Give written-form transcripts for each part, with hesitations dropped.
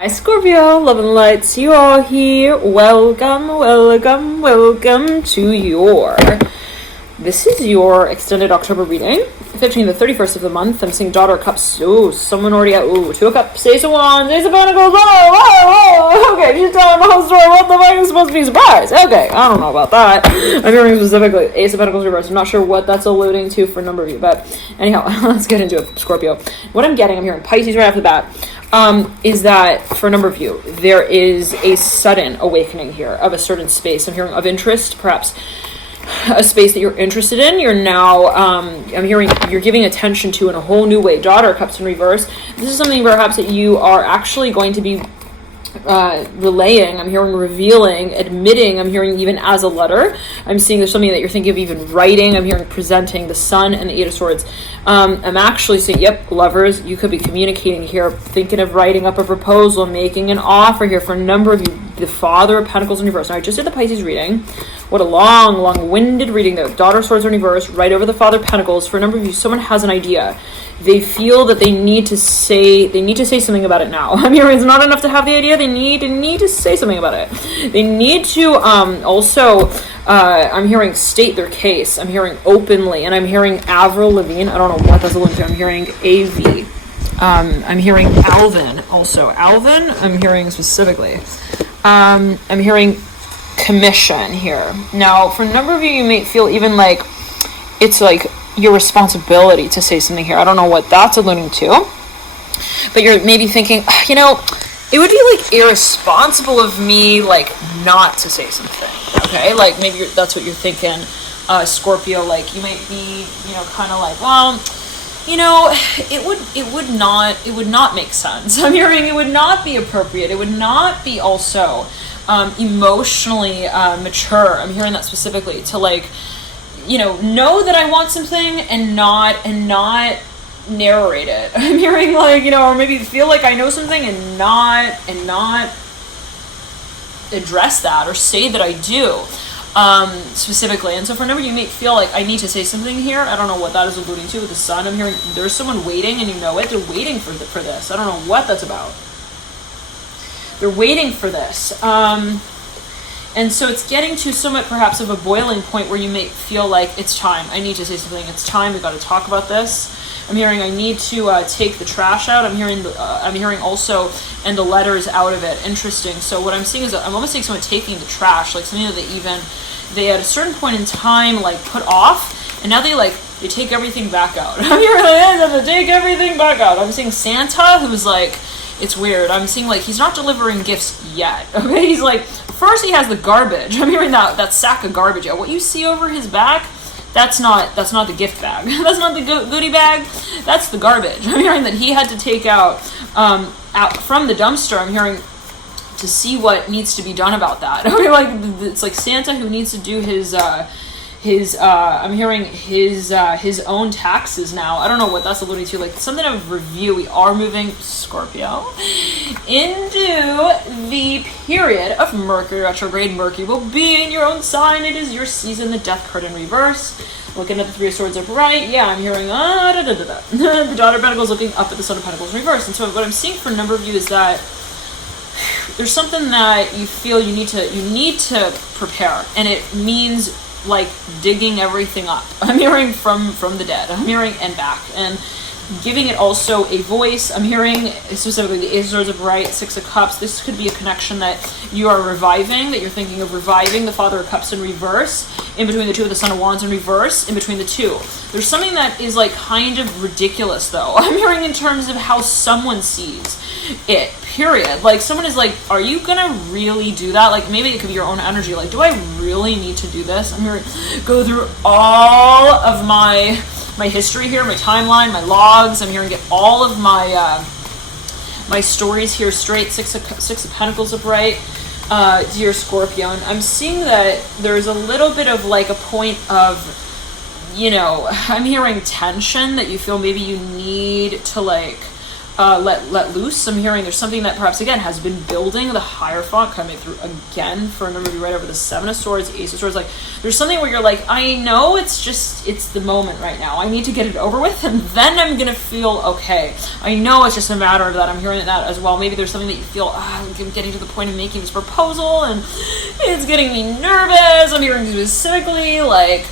Hi Scorpio, love and light to you all here. Welcome to this is your extended October reading, 15th to 31st of the month. I'm seeing Daughter of Cups. Ooh, someone already out. Ooh, Two of Cups, Ace of Wands, Ace of Pentacles. Whoa. Okay, she's telling the whole story. What the fuck is supposed to be a surprise? Okay, I don't know about that. I'm hearing specifically Ace of Pentacles reverse. I'm not sure what that's alluding to for a number of you, but anyhow, let's get into it, Scorpio. What I'm getting, I'm hearing Pisces right off the bat. Is that for a number of you, there is a sudden awakening here of a certain space. I'm hearing of interest, perhaps a space that you're interested in. You're now, I'm hearing you're giving attention to in a whole new way. Daughter, Cups in reverse. This is something perhaps that you are actually going to be relaying. I'm hearing revealing, admitting. I'm hearing even as a letter. I'm seeing there's something that you're thinking of even writing. I'm hearing presenting the Sun and the Eight of Swords. I'm actually seeing, yep, lovers, you could be communicating here, thinking of writing up a proposal, making an offer here. For a number of you, the Father of Pentacles in reverse. Now, I just did the Pisces reading. What a long-winded reading though. Daughter of Swords in reverse, right over the Father of Pentacles. For a number of you, someone has an idea. They feel that they need to say something about it now. I'm hearing it's not enough to have the idea. They need to say something about it. They need to I'm hearing state their case. I'm hearing openly, and I'm hearing Avril Lavigne. I don't know what that's alluding to. I'm hearing AV. I'm hearing Alvin also. Alvin, I'm hearing specifically. I'm hearing commission here. Now, for a number of you, you may feel even like it's like your responsibility to say something here. I don't know what that's alluding to, but you're maybe thinking, it would be like irresponsible of me like not to say something. Okay, like maybe that's what you're thinking, Scorpio. Like you might be, kind of like, well, it would not make sense. I'm hearing it would not be appropriate. It would not be also emotionally mature. I'm hearing that specifically to like, know that I want something and not narrate it. I'm hearing like, or maybe feel like I know something and not address that or say that I do specifically. And so for a number of you may feel like I need to say something here. I don't know what that is alluding to with the Sun. I'm hearing there's someone waiting and they're waiting for this. I don't know what that's about. They're waiting for this. And so it's getting to somewhat perhaps of a boiling point where you may feel like it's time. I need to say something. It's time. We've got to talk about this. I'm hearing I need to take the trash out. I'm hearing also, and the letters out of it. Interesting. So what I'm seeing is I'm almost seeing someone taking the trash, like something that they at a certain point in time like put off, and now they take everything back out. I'm hearing they take everything back out. I'm seeing Santa who's like, it's weird. I'm seeing like he's not delivering gifts yet. Okay, he's like, first he has the garbage. I'm hearing that sack of garbage. What you see over his back, that's not the gift bag. That's not the goodie bag. That's the garbage. I'm hearing that he had to take out from the dumpster. I'm hearing to see what needs to be done about that. I mean, like it's like Santa who needs to do his I'm hearing his own taxes now. I don't know what that's alluding to, like something of review. We are moving, Scorpio, into the period of Mercury retrograde. Mercury will be in your own sign. It is your season. The Death card in reverse. Looking at the Three of Swords upright. Yeah, I'm hearing the Daughter of Pentacles looking up at the Son of Pentacles in reverse. And so what I'm seeing for a number of you is that there's something that you feel you need to prepare, and it means like digging everything up. I'm hearing from the dead. I'm hearing and back, and giving it also a voice. I'm hearing specifically the Ace of Swords upright, Six of Cups. This could be a connection that you are reviving, that you're thinking of reviving. The Father of Cups in reverse, in between the two of the Son of Wands in reverse, in between the two. There's something that is like kind of ridiculous though. I'm hearing in terms of how someone sees it, period. Like someone is like, are you gonna really do that? Like maybe it could be your own energy. Like, do I really need to do this? I'm hearing go through all of my history here, my timeline, my logs. I'm hearing get all of my stories here straight. Six of Pentacles upright, dear Scorpio. And I'm seeing that there's a little bit of like a point of, I'm hearing tension that you feel maybe you need to like let loose. I'm hearing there's something that perhaps again has been building, the Hierophant coming through again for a number of you right over the Seven of Swords, Ace of Swords. Like there's something where you're like, I know it's the moment right now. I need to get it over with and then I'm gonna feel okay. I know it's just a matter of that. I'm hearing that as well. Maybe there's something that you feel, I'm getting to the point of making this proposal and it's getting me nervous. I'm hearing specifically like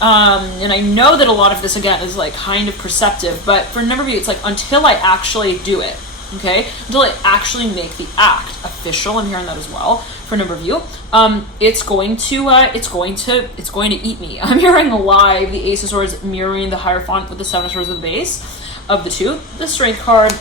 and I know that a lot of this again is like kind of perceptive, but for a number of you it's like until I actually do it, okay, until I actually make the act official. I'm hearing that as well for a number of you. It's going to eat me. I'm hearing live the Ace of Swords mirroring the Hierophant with the Seven of Swords at the base of the two, the Strength card,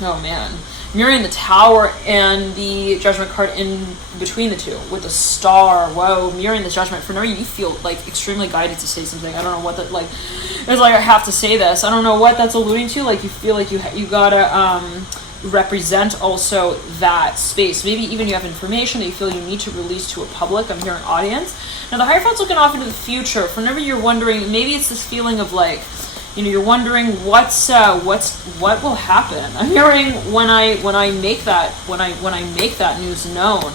oh man, mirroring the Tower and the Judgment card in between the two with the Star. Whoa, mirroring the Judgment. For now, you feel like extremely guided to say something. I don't know what that, like, it's like I have to say this. I don't know what that's alluding to. Like you feel like you gotta represent also that space. Maybe even you have information that you feel you need to release to a public. I'm hearing audience. Now the Hierophant's looking off into the future. For whenever you're wondering, maybe it's this feeling of like, you know, you're wondering what will happen. I'm hearing when I make that news known.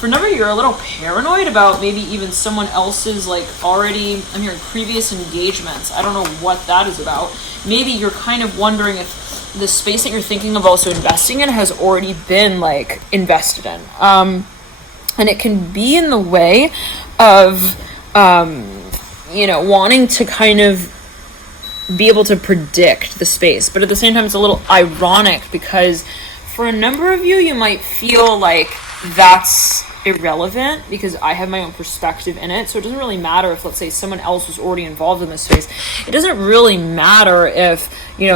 For a number of you, you're a little paranoid about maybe even someone else's like already. I'm hearing previous engagements. I don't know what that is about. Maybe you're kind of wondering if the space that you're thinking of also investing in has already been like invested in, and it can be in the way of wanting to kind of be able to predict the space, but at the same time it's a little ironic because for a number of you, you might feel like that's irrelevant because I have my own perspective in it. So it doesn't really matter if, let's say, someone else was already involved in this space. It doesn't really matter if,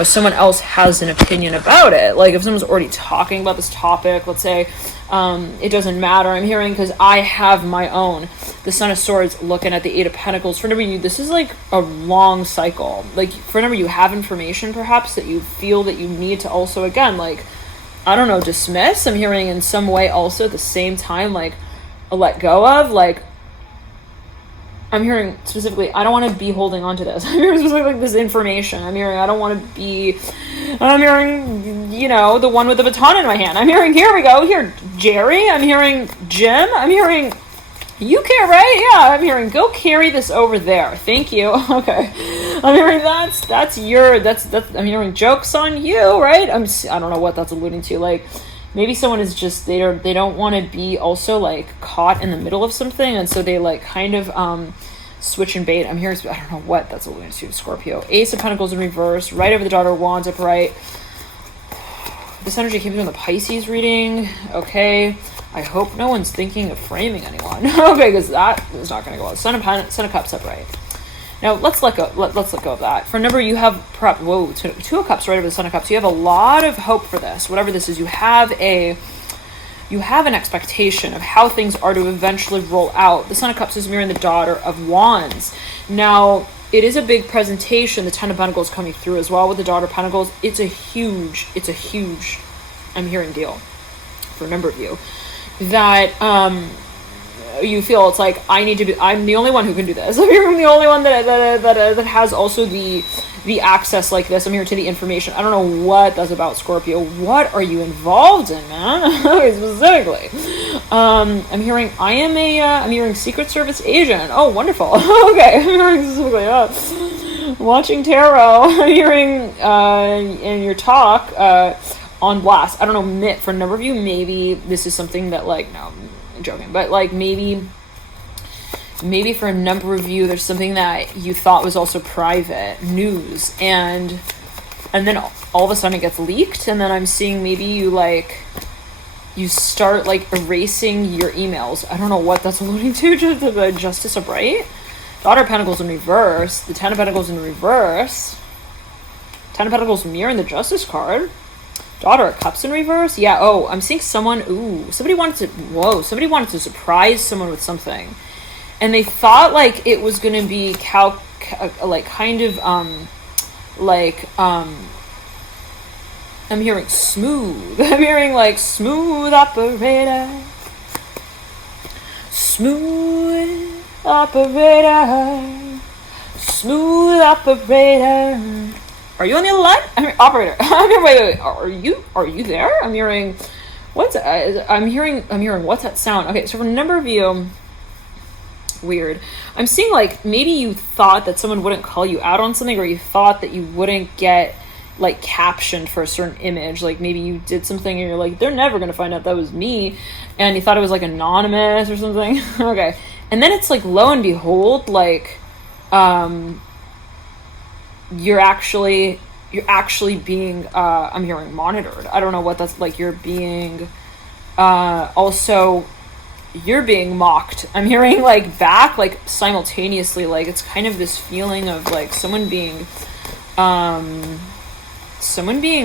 someone else has an opinion about it. Like if someone's already talking about this topic, let's say, it doesn't matter. I'm hearing because I have my own. The Son of Swords looking at the Eight of Pentacles. For a number of you, this is like a long cycle. Like for a number of you, have information perhaps that you feel that you need to also, again, like, I don't know, dismiss. I'm hearing in some way also at the same time, like, let go of. Like, I'm hearing specifically, I don't want to be holding on to this. I'm hearing specifically like this information. I'm hearing, I don't want to be, I'm hearing, the one with the baton in my hand. I'm hearing, here we go, here, Jerry. I'm hearing Jim. I'm hearing, you care, right? Yeah, I'm hearing, go carry this over there. Thank you. Okay. I'm hearing that's I'm hearing jokes on you, right? I don't know what that's alluding to. Like, maybe someone is just, they don't want to be also like caught in the middle of something. And so they like kind of, switch and bait. I'm hearing, I don't know what that's alluding to. Scorpio. Ace of Pentacles in reverse, right over the Daughter of Wands upright. This energy came through in the Pisces reading. Okay. I hope no one's thinking of framing anyone. Okay, because that is not going to go well. Son of Cups upright. Now let's let go of that. For a number, you have Two of Cups right over the Son of Cups. You have a lot of hope for this. Whatever this is, you have an expectation of how things are to eventually roll out. The Son of Cups is mirroring the Daughter of Wands. Now, it is a big presentation. The Ten of Pentacles coming through as well with the Daughter of Pentacles. It's a huge, I'm hearing deal for a number of you. That you feel it's like I'm the only one who can do this. I'm the only one that has also the access like this. I'm here to the information. I don't know what that's about, Scorpio. What are you involved in, man? Specifically, I'm hearing I'm hearing Secret Service agent. Oh, wonderful. Okay, I'm hearing specifically watching tarot. I'm hearing in your talk on blast. I don't know, for a number of you, maybe this is something that, like, no, I'm joking, but like maybe for a number of you, there's something that you thought was also private news, and then all of a sudden it gets leaked, and then I'm seeing maybe you start like erasing your emails. I don't know what that's alluding to. Just the Justice upright, Daughter of Pentacles in reverse, the Ten of Pentacles in reverse, Ten of Pentacles mirroring the Justice card. Daughter of Cups in reverse. Yeah. Oh, I'm seeing someone. Somebody wanted to surprise someone with something, and they thought like it was gonna be I'm hearing smooth. I'm hearing like smooth operator. Smooth operator. Smooth operator. Are you on the other line? I'm here, operator. I'm here, wait. Are you there? I'm hearing, I'm hearing, what's that sound? Okay, so for a number of you, weird. I'm seeing like, maybe you thought that someone wouldn't call you out on something, or you thought that you wouldn't get like captioned for a certain image. Like maybe you did something and you're like, they're never going to find out that was me. And you thought it was like anonymous or something. Okay. And then it's like, lo and behold, like, you're actually being, I'm hearing monitored. I don't know what that's like. You're being, also you're being mocked. I'm hearing like back, like simultaneously, like it's kind of this feeling of like someone being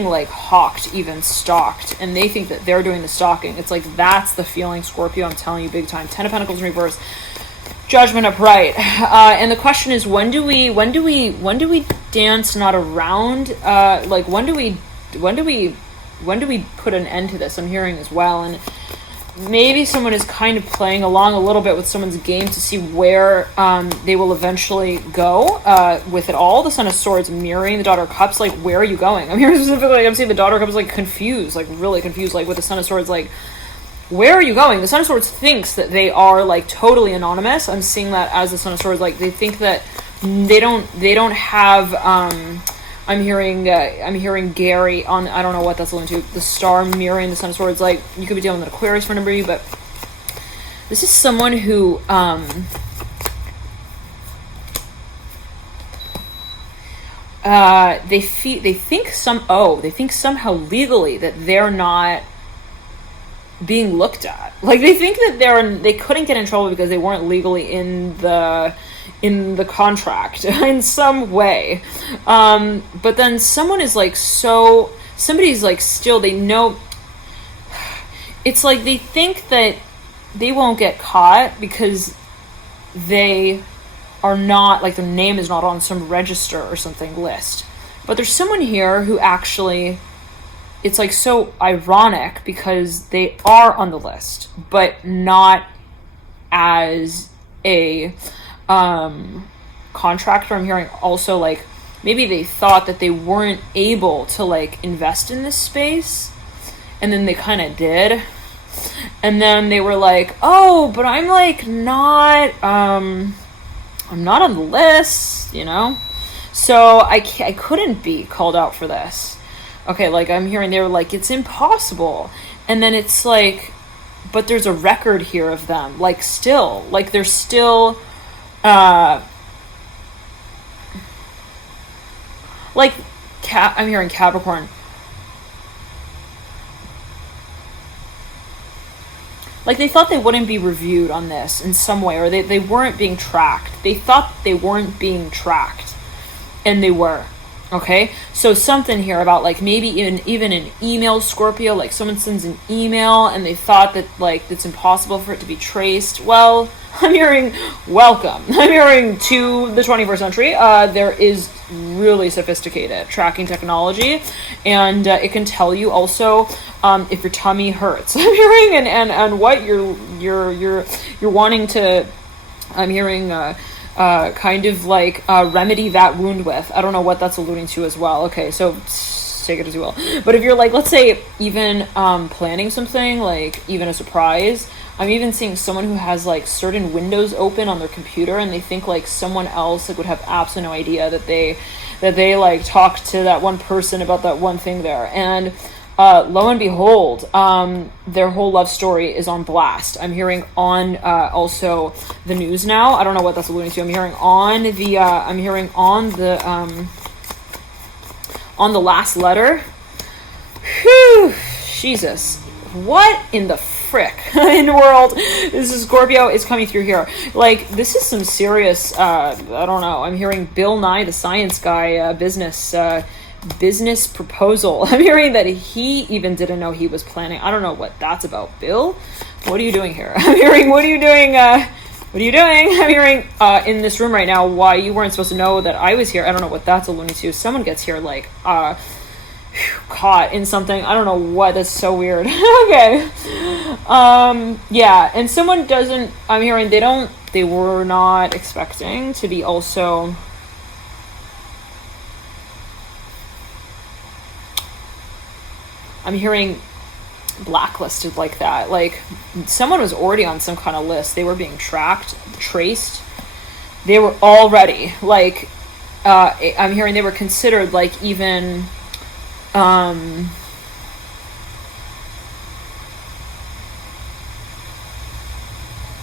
like hawked, even stalked, and they think that they're doing the stalking. It's like, that's the feeling, Scorpio. I'm telling you, big time. 10 of Pentacles in reverse, Judgment upright. And the question is, when do we dance not around? Like when do we put an end to this? I'm hearing as well. And maybe someone is kind of playing along a little bit with someone's game to see where they will eventually go with it all. The Son of Swords mirroring the Daughter of Cups. Like, where are you going? I'm hearing specifically, like, I'm seeing the Daughter of Cups like confused, like really confused, like with the Son of Swords, like, where are you going? The Son of Swords thinks that they are like totally anonymous. I'm seeing that as the Son of Swords, like they think that they don't have I'm hearing Gary on, I don't know what that's alluding to, the Star mirroring the Son of Swords. Like, you could be dealing with an Aquarius for a number of you, but this is someone who they think somehow legally that they're not being looked at. Like, they think that they couldn't get in trouble because they weren't legally in the contract in some way. But then someone is like, somebody's like, still, they know, it's like they think that they won't get caught because they are not, like, their name is not on some register or something list. But there's someone here who actually, it's like so ironic because they are on the list, but not as a contractor. I'm hearing also like maybe they thought that they weren't able to like invest in this space, and then they kind of did, and then they were like, oh, but I'm like not I'm not on the list, you know, so I couldn't be called out for this. Okay, like I'm hearing they were like, it's impossible, and then it's like, but there's a record here of them, like still, like they're still like I'm hearing Capricorn. Like they thought they wouldn't be reviewed on this in some way, or they weren't being tracked. They thought they weren't being tracked, and they were. Okay, so something here about like maybe even an email, Scorpio, like someone sends an email and they thought that like it's impossible for it to be traced. Well, I'm hearing welcome. I'm hearing to the 21st century. There is really sophisticated tracking technology, and it can tell you also if your tummy hurts. I'm hearing and what you're wanting to. I'm hearing. Kind of like remedy that wound with. I don't know what that's alluding to as well. Okay, so take it as you will. But if you're like, let's say even planning something, like even a surprise, I'm even seeing someone who has like certain windows open on their computer, and they think like someone else like would have absolutely no idea that they like talked to that one person about that one thing there. And lo and behold, their whole love story is on blast. I'm hearing on also the news now. I don't know what that's alluding to. I'm hearing on the last letter. Whew, Jesus, what in the frick in the world? This is Scorpio is coming through here. Like, this is some serious. I don't know. I'm hearing Bill Nye the Science Guy business proposal. I'm hearing that he even didn't know he was planning. I don't know what that's about. Bill, what are you doing here? I'm hearing, what are you doing? What are you doing? I'm hearing in this room right now why you weren't supposed to know that I was here. I don't know what that's alluding to. Someone gets here like caught in something. I don't know what. That's so weird. Okay. Yeah, and someone doesn't. I'm hearing they were not expecting to be also. I'm hearing blacklisted like that. Like someone was already on some kind of list. They were being tracked, traced. They were already like, I'm hearing they were considered like even,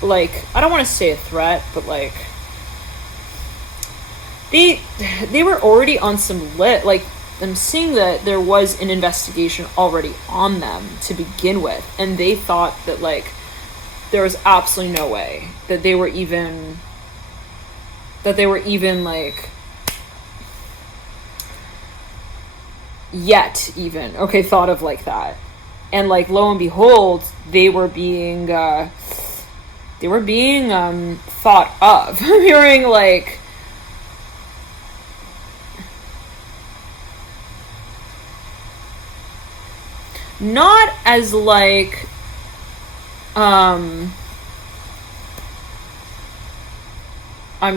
like, I don't want to say a threat, but like, they were already on some like, I'm seeing that there was an investigation already on them to begin with, and they thought that like there was absolutely no way that they were even like yet even okay thought of like that. And like lo and behold, they were being thought of. I'm hearing like not as like I'm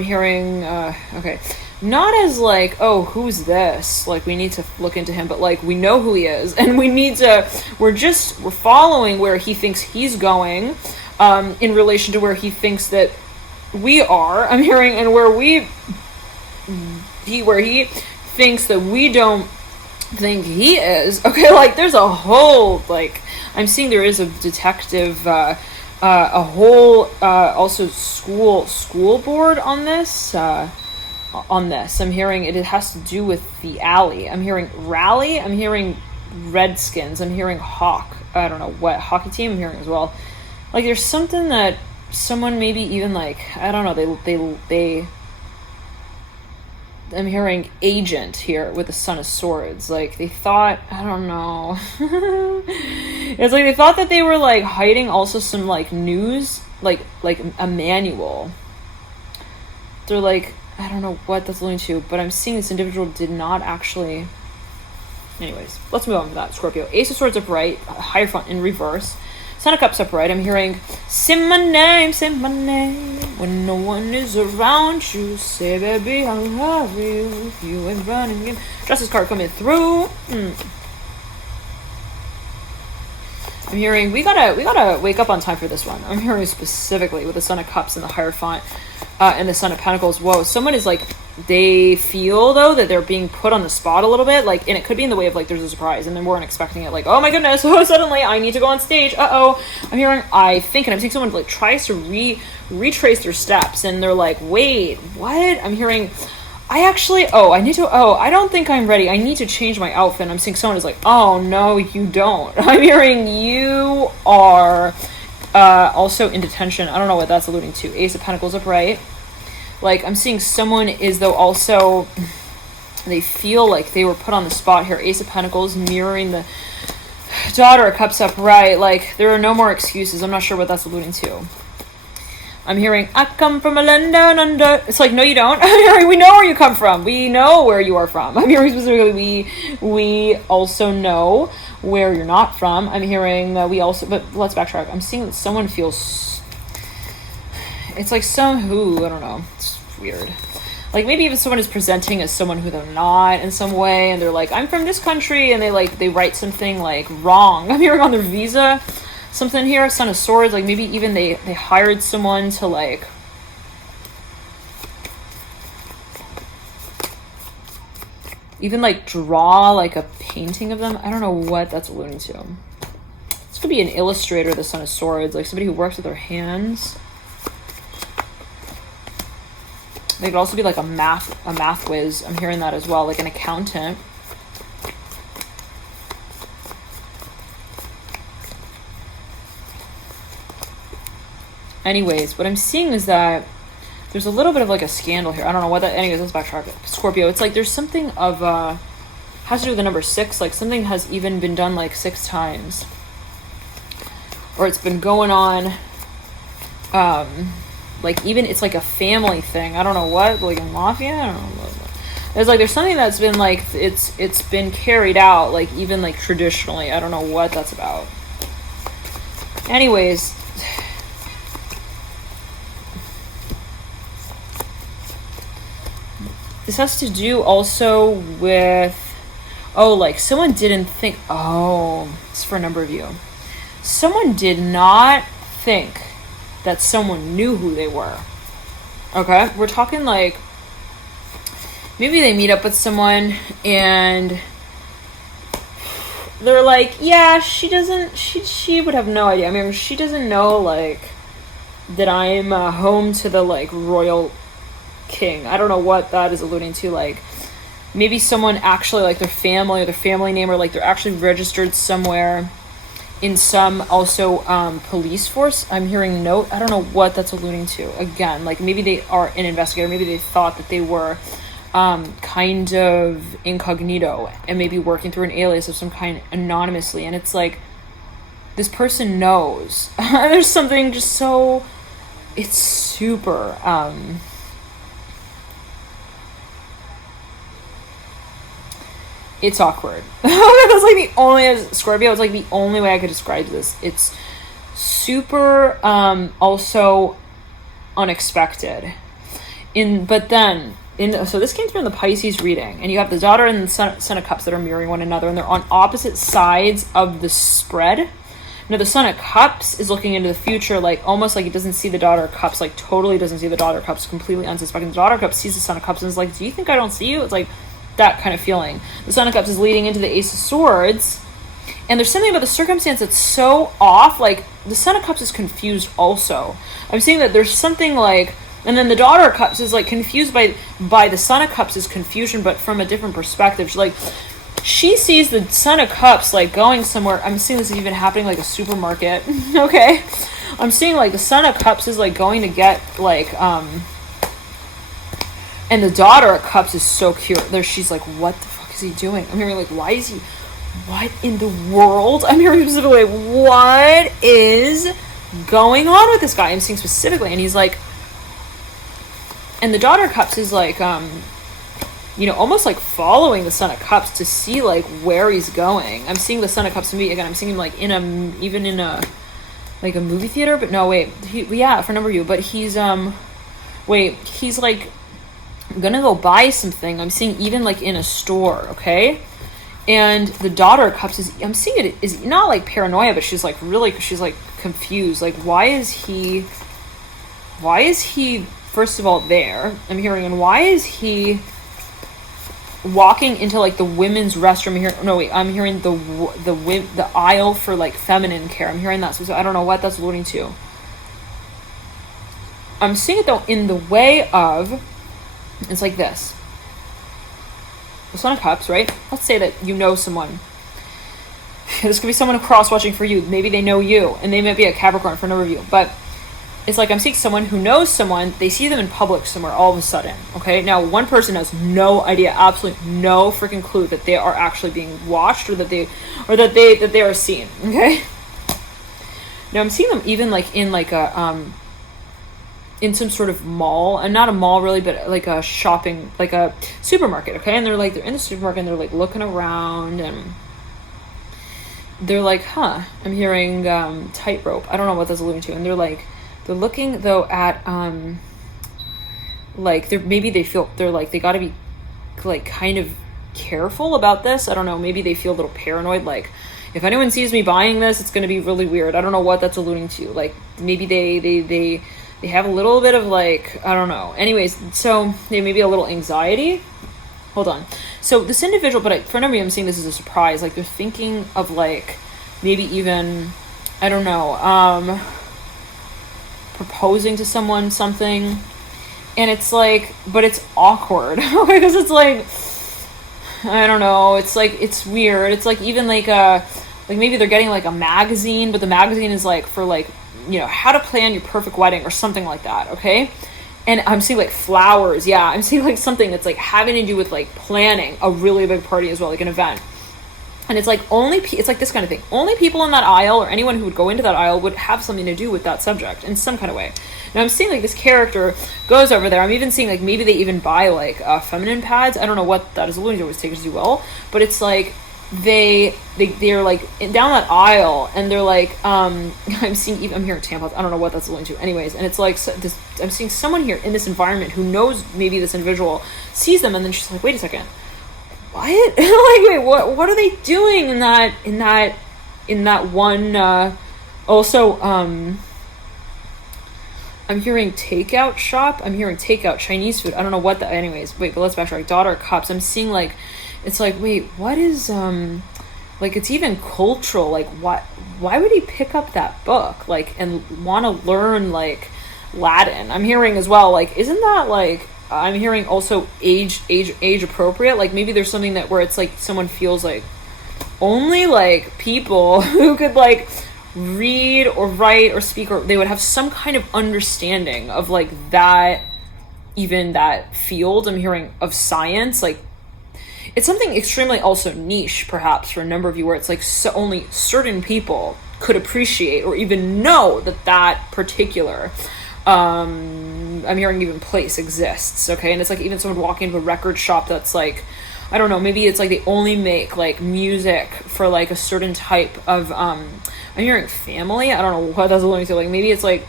hearing okay, not as like, oh, who's this, like we need to look into him, but like we know who he is, and we're following where he thinks he's going in relation to where he thinks that we are. I'm hearing, and where he thinks that we don't think he is. Okay, like there's a whole like, I'm seeing there is a detective a whole also school board on this. I'm hearing it has to do with the alley. I'm hearing rally. I'm hearing Redskins. I'm hearing Hawk. I don't know what hockey team I'm hearing as well. Like there's something that someone maybe even like, I don't know, they I'm hearing agent here with the Son of Swords. Like they thought, I don't know. It's like they thought that they were like hiding also some like news, like a manual. They're like, I don't know what that's alluding to, but I'm seeing this individual did not actually. Anyways, let's move on to that. Scorpio. Ace of Swords upright, Hierophant in reverse. Son of Cups upright. I'm hearing, say my name, when no one is around you. Say, baby, I love you. You ain't running in. Justice card coming through. I'm hearing, we gotta wake up on time for this one. I'm hearing specifically with the Son of Cups and the Hierophant and the Son of Pentacles. Whoa, someone is like, they feel though that they're being put on the spot a little bit, like, and it could be in the way of like there's a surprise and they weren't expecting it, like, oh my goodness, oh suddenly I need to go on stage, I'm hearing, I'm seeing someone like tries to retrace their steps and they're like, wait, what? I'm hearing, I don't think I'm ready, I need to change my outfit. I'm seeing someone is like, oh no you don't. I'm hearing you are also in detention. I don't know what that's alluding to. Ace of Pentacles upright. Like, I'm seeing someone is, though, also, they feel like they were put on the spot here. Ace of Pentacles mirroring the Daughter of Cups upright. Like, there are no more excuses. I'm not sure what that's alluding to. I'm hearing, I come from a land down under. It's like, no, you don't. I'm hearing, we know where you come from. We know where you are from. I'm hearing specifically, we also know where you're not from. I'm hearing, but let's backtrack. I'm seeing that someone feels... It's like I don't know, it's weird. Like maybe even someone is presenting as someone who they're not in some way, and they're like, I'm from this country, and they write something like wrong. I'm hearing on their visa, something here, Son of Swords, like maybe even they hired someone to like, even like draw like a painting of them. I don't know what that's alluding to. This could be an illustrator, the Son of Swords, like somebody who works with their hands. They could also be like a math whiz. I'm hearing that as well, like an accountant. Anyways, what I'm seeing is that there's a little bit of like a scandal here. I don't know what that. Anyways, let's backtrack. Scorpio. It's like there's something of has to do with the number 6. Like something has even been done like 6 times, or it's been going on. Like even it's like a family thing. I don't know what, like a mafia. I don't know. There's something that's been like it's been carried out like even like traditionally. I don't know what that's about. Anyways, this has to do also with Oh, like someone didn't think, oh, it's for a number of you. Someone did not think that someone knew who they were. Okay? We're talking like, maybe they meet up with someone and they're like, yeah, she would have no idea. I mean, she doesn't know, like, that I'm home to the, like, royal king. I don't know what that is alluding to. Like, maybe someone actually, like, their family or their family name, or, like, they're actually registered somewhere in some, also, police force. I'm hearing note. I don't know what that's alluding to. Again, like, maybe they are an investigator. Maybe they thought that they were kind of incognito and maybe working through an alias of some kind anonymously, and it's like this person knows. There's something just so, it's super it's awkward. That's like the only, as Scorpio, it's like the only way I could describe this. It's super also unexpected so this came through in the Pisces reading, and you have the daughter and the son of cups that are mirroring one another, and they're on opposite sides of the spread. Now the son of cups is looking into the future, like almost like it doesn't see the daughter of cups, like totally doesn't see the daughter of cups, completely unsuspecting. The daughter of cups sees the son of cups and is like, do you think I don't see you? It's like that kind of feeling. The son of cups is leading into the ace of swords, and there's something about the circumstance that's so off. Like the son of cups is confused also. I'm seeing that there's something like, and then the daughter of cups is like confused by the son of cups' confusion, but from a different perspective. She sees the son of cups like going somewhere. I'm seeing this even happening like a supermarket. Okay, I'm seeing like the son of cups is like going to get like and the daughter of cups is so cute. She's like, what the fuck is he doing? I'm hearing like, why is he? What in the world? I'm hearing specifically, what is going on with this guy? I'm seeing specifically, and he's like. And the daughter of cups is like, almost like following the son of cups to see like where he's going. I'm seeing the son of cups movie again. I'm seeing him like even in a like a movie theater, but no, wait, for a number of you, but he's he's like gonna go buy something. I'm seeing even like in a store, okay? And the daughter of cups I'm seeing it is not like paranoia, but she's like confused. Like, why is he first of all there? I'm hearing, and why is he walking into like the women's restroom here? No, wait, I'm hearing the aisle for like feminine care. I'm hearing that, so I don't know what that's alluding to. I'm seeing it though in the way of, it's like this. The son of cups, right? Let's say that you know someone. This could be someone cross-watching for you. Maybe they know you, and they might be a Capricorn for a number of you, but it's like I'm seeing someone who knows someone. They see them in public somewhere all of a sudden. Okay, now one person has no idea, absolutely no freaking clue that they are actually being watched, or that they are seen. Okay. Now I'm seeing them even like in like a in some sort of mall, and not a mall really, but like a shopping, like a supermarket. Okay, and they're in the supermarket and they're like looking around and they're like, huh. I'm hearing tightrope. I don't know what that's alluding to, and they're looking though at like they gotta be like kind of careful about this. I don't know, maybe they feel a little paranoid, like if anyone sees me buying this, it's gonna be really weird. I don't know what that's alluding to. Like maybe they have a little bit of like, I don't know. Anyways, so they maybe a little anxiety. Hold on. So this individual, but for some reason I'm seeing this as a surprise. Like they're thinking of like maybe even, I don't know, proposing to someone something, and it's like, but it's awkward because it's like, I don't know, it's like, it's weird. It's like even like maybe they're getting like a magazine, but the magazine is like for like, how to plan your perfect wedding or something like that. Okay. And I'm seeing like flowers. Yeah. I'm seeing like something that's like having to do with like planning a really big party as well, like an event. And it's like it's like this kind of thing. Only people in that aisle or anyone who would go into that aisle would have something to do with that subject in some kind of way. Now I'm seeing like this character goes over there. I'm even seeing like maybe they even buy like feminine pads. I don't know what that is alluding to. Always take it as you will. But it's like they're like down that aisle and they're like I'm hearing tampons. I don't know what that's alluding to. Anyways, and it's like I'm seeing someone here in this environment who knows maybe this individual sees them, and then she's like, wait a second. what? Like, wait, what are they doing in that one, also, I'm hearing takeout shop. I'm hearing takeout Chinese food. I don't know what that, anyways, wait, but let's backtrack. Daughter of Cups. I'm seeing, like, it's like, wait, what is, like, it's even cultural. Like, why would he pick up that book, like, and want to learn, like, Latin? I'm hearing as well, like, isn't that, like, I'm hearing also age appropriate. Like, maybe there's something that where it's like someone feels like only like people who could like read or write or speak, or they would have some kind of understanding of like that, even that field. I'm hearing of science. Like, it's something extremely also niche perhaps for a number of you, where it's like only certain people could appreciate or even know that particular I'm hearing even place exists. Okay, and it's like even someone walking into a record shop that's like, I don't know, maybe it's like they only make like music for like a certain type of I'm hearing family. I don't know what that's alluding to. Like, maybe it's like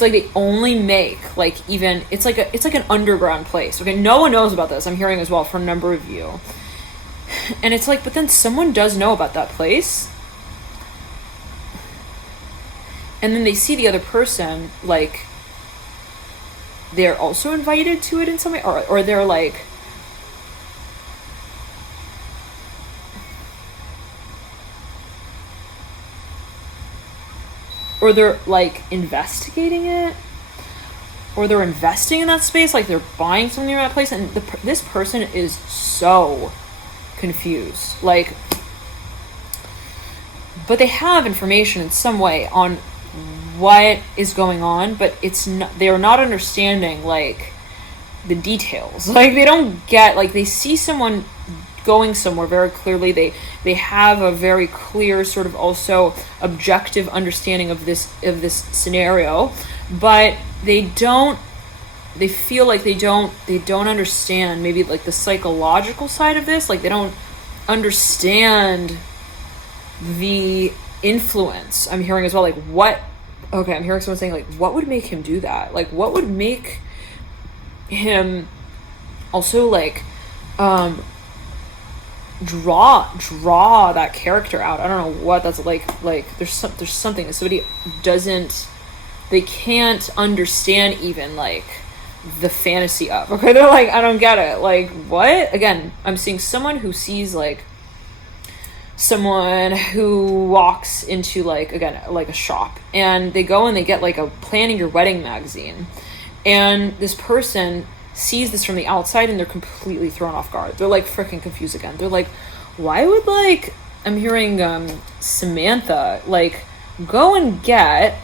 they only make like, even it's like an underground place. Okay, no one knows about this. I'm hearing as well for a number of you, and it's like, but then someone does know about that place, and then they see the other person, like they're also invited to it in some way, or they're like, or they're like investigating it, or they're investing in that space, like they're buying something in that place, and this person is so confused, like, but they have information in some way on what is going on, but it's not, they are not understanding like the details. Like, they don't get, like, they see someone going somewhere very clearly, they have a very clear sort of also objective understanding of this scenario, but they feel like they don't understand maybe like the psychological side of this. Like, they don't understand the influence. I'm hearing as well, like, I'm hearing someone saying, like, what would make him do that? Like, what would make him also, like, draw that character out? I don't know what that's like, there's something that somebody they can't understand even, like, the fantasy of. Okay, they're like, I don't get it. Like, what? Again, I'm seeing someone who sees, like, someone who walks into, like, again, like a shop, and they go and they get like a planning your wedding magazine, and this person sees this from the outside and they're completely thrown off guard. They're like freaking confused again. They're like, why would, like, I'm hearing Samantha, like, go and get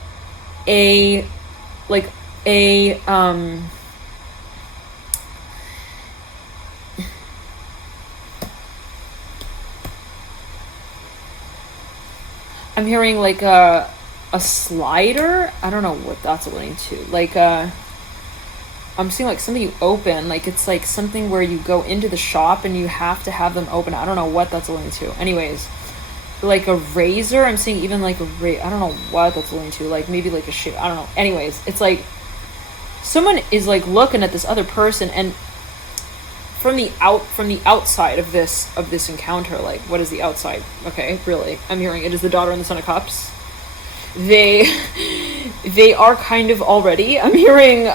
I'm hearing like a slider. I don't know what that's alluding to. Like, I'm seeing like something you open, like it's like something where you go into the shop and you have to have them open. I don't know what that's alluding to. Anyways, like a razor. I'm seeing even like I don't know what that's alluding to. Like maybe like a shave. I don't know. Anyways, it's like someone is like looking at this other person, and from the outside of this encounter, like, what is the outside? Okay, really, I'm hearing it is the daughter and the son of cups. They are kind of already, I'm hearing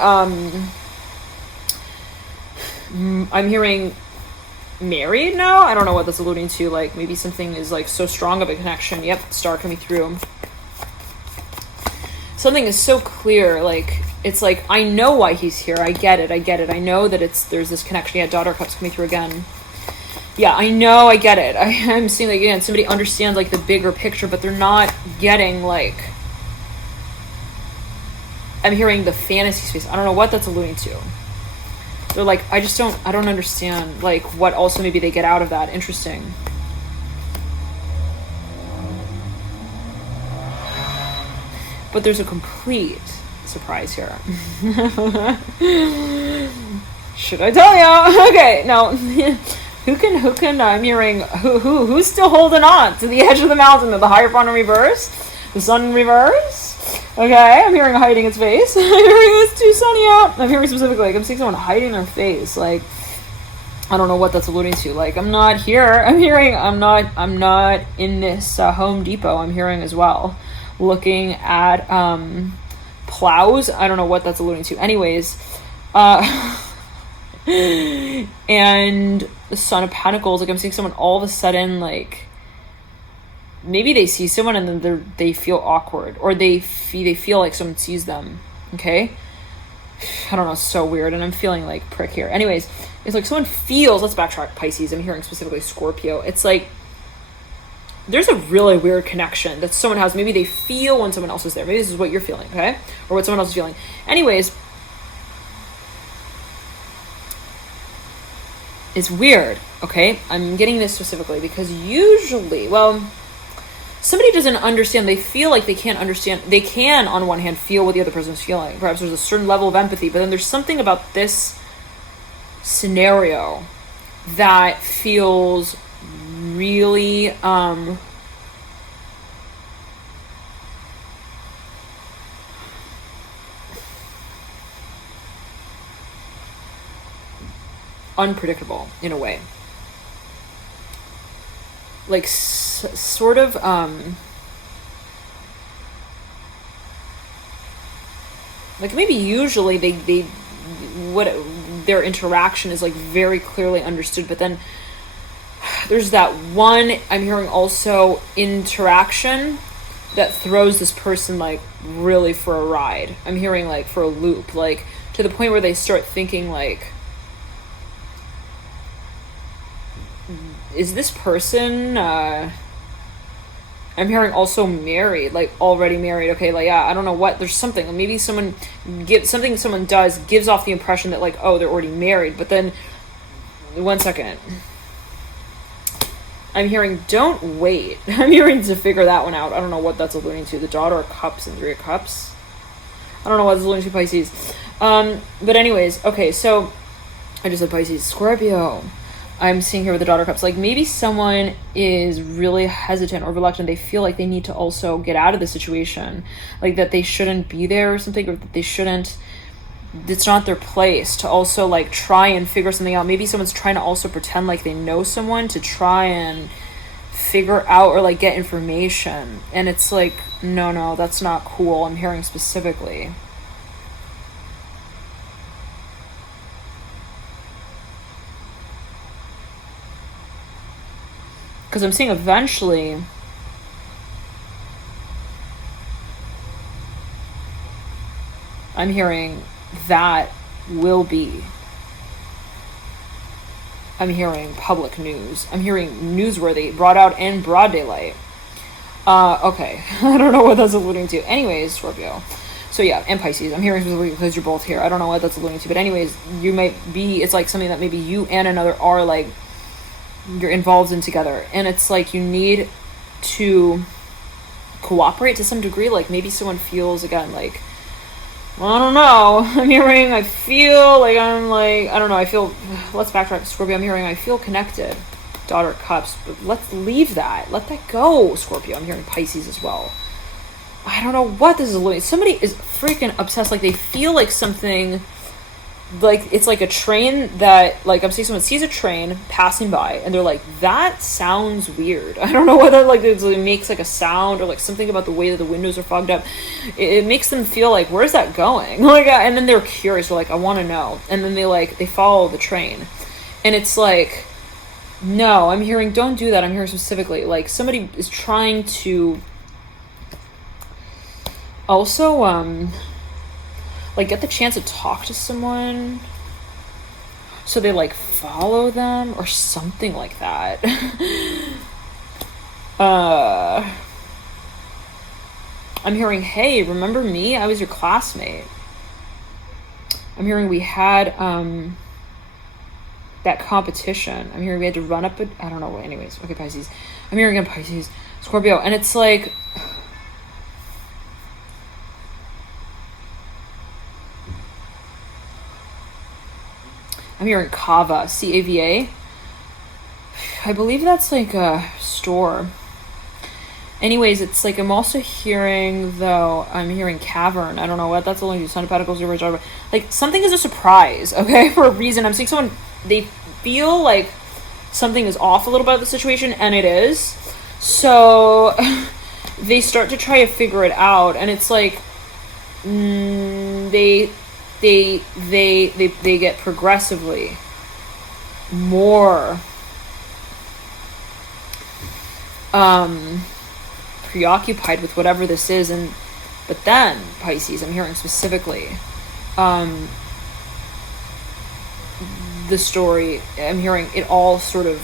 married now. I don't know what that's alluding to. Like, maybe something is like so strong of a connection. Yep, star coming through. Something is so clear, like, it's like, I know why he's here. I get it. I know that there's this connection. Yeah, daughter cups coming through again. Yeah, I know, I get it. I'm seeing, like, again, somebody understands, like, the bigger picture, but they're not getting, like, I'm hearing the fantasy space. I don't know what that's alluding to. They're like, I don't understand, like, what also maybe they get out of that. Interesting. But there's a complete surprise here. Should I tell you? Okay, now, who can, I'm hearing, who's still holding on to the edge of the mountain, of the Hierophant in reverse, the sun in reverse? Okay, I'm hearing hiding its face. I'm hearing it's too sunny out. I'm hearing specifically, like, I'm seeing someone hiding their face. Like, I don't know what that's alluding to. Like, I'm not here. I'm hearing, I'm not in this Home Depot. I'm hearing as well. Looking at plows. I don't know what that's alluding to. Anyways, and the Son of Pentacles. Like, I'm seeing someone all of a sudden, like, maybe they see someone and then they feel awkward, or they feel like someone sees them. Okay, I don't know, it's so weird, and I'm feeling like prick here. Anyways, it's like someone feels, let's backtrack, Pisces. I'm hearing specifically Scorpio. It's like there's a really weird connection that someone has. Maybe they feel when someone else is there. Maybe this is what you're feeling, okay? Or what someone else is feeling. Anyways, it's weird, okay? I'm getting this specifically because usually, well, somebody doesn't understand. They feel like they can't understand. They can, on one hand, feel what the other person's feeling. Perhaps there's a certain level of empathy, but then there's something about this scenario that feels really unpredictable in a way. Like, sort of like maybe usually they what their interaction is like very clearly understood, but then there's that one, I'm hearing also, interaction that throws this person like really for a ride. I'm hearing like for a loop, like to the point where they start thinking like, is this person I'm hearing also married, like already married. Okay, like, yeah, I don't know what, there's something. Maybe someone does gives off the impression that like, oh, they're already married. But then, one second. I'm hearing don't wait. I'm hearing to figure that one out. I don't know what that's alluding to. The Daughter of Cups and Three of Cups. I don't know what that's alluding to, Pisces. But anyways, okay, so I just said Pisces. Scorpio. I'm seeing here with the Daughter of Cups, like maybe someone is really hesitant or reluctant. They feel like they need to also get out of the situation, like that they shouldn't be there or something, or that they shouldn't, it's not their place to also like try and figure something out. Maybe someone's trying to also pretend like they know someone to try and figure out or like get information. And it's like, no, that's not cool. I'm hearing specifically. Because I'm seeing eventually I'm hearing that will be. I'm hearing public news. I'm hearing newsworthy, brought out in broad daylight. Okay. I don't know what that's alluding to. Anyways, Scorpio. So yeah, and Pisces. I'm hearing specifically because you're both here. I don't know what that's alluding to. But anyways, you might be, it's like something that maybe you and another are like, you're involved in together, and it's like you need to cooperate to some degree. Like maybe someone feels again like, well, I don't know, I'm hearing, I feel like I'm like, I don't know, I feel, let's backtrack to Scorpio. I'm hearing I feel connected, Daughter of Cups, but let's leave that, let that go, Scorpio. I'm hearing Pisces as well. I don't know what this is alluding. Somebody is freaking obsessed, like they feel like something, like it's like a train that, like I'm seeing someone sees a train passing by and they're like, that sounds weird. I don't know whether like it makes like a sound or like something about the way that the windows are fogged up. It makes them feel like, where's that going? Like, and then they're curious. They're like, I want to know. And then they follow the train, and it's like, no, I'm hearing don't do that. I'm hearing specifically like somebody is trying to also like get the chance to talk to someone, so they like follow them or something like that. I'm hearing, hey, remember me? I was your classmate. I'm hearing we had that competition. I'm hearing we had to run up I don't know. Anyways, okay, Pisces. I'm hearing again Pisces, Scorpio, and it's like, I'm hearing Cava, C-A-V-A. I believe that's like a store. Anyways, it's like I'm also hearing, though, I'm hearing cavern. I don't know what that's only the Son of Pentacles, like something is a surprise, okay, for a reason. I'm seeing someone, they feel like something is off a little bit of the situation, and it is. So they start to try to figure it out, and it's like they get progressively more preoccupied with whatever this is. And but then Pisces, I'm hearing specifically the story, I'm hearing it all sort of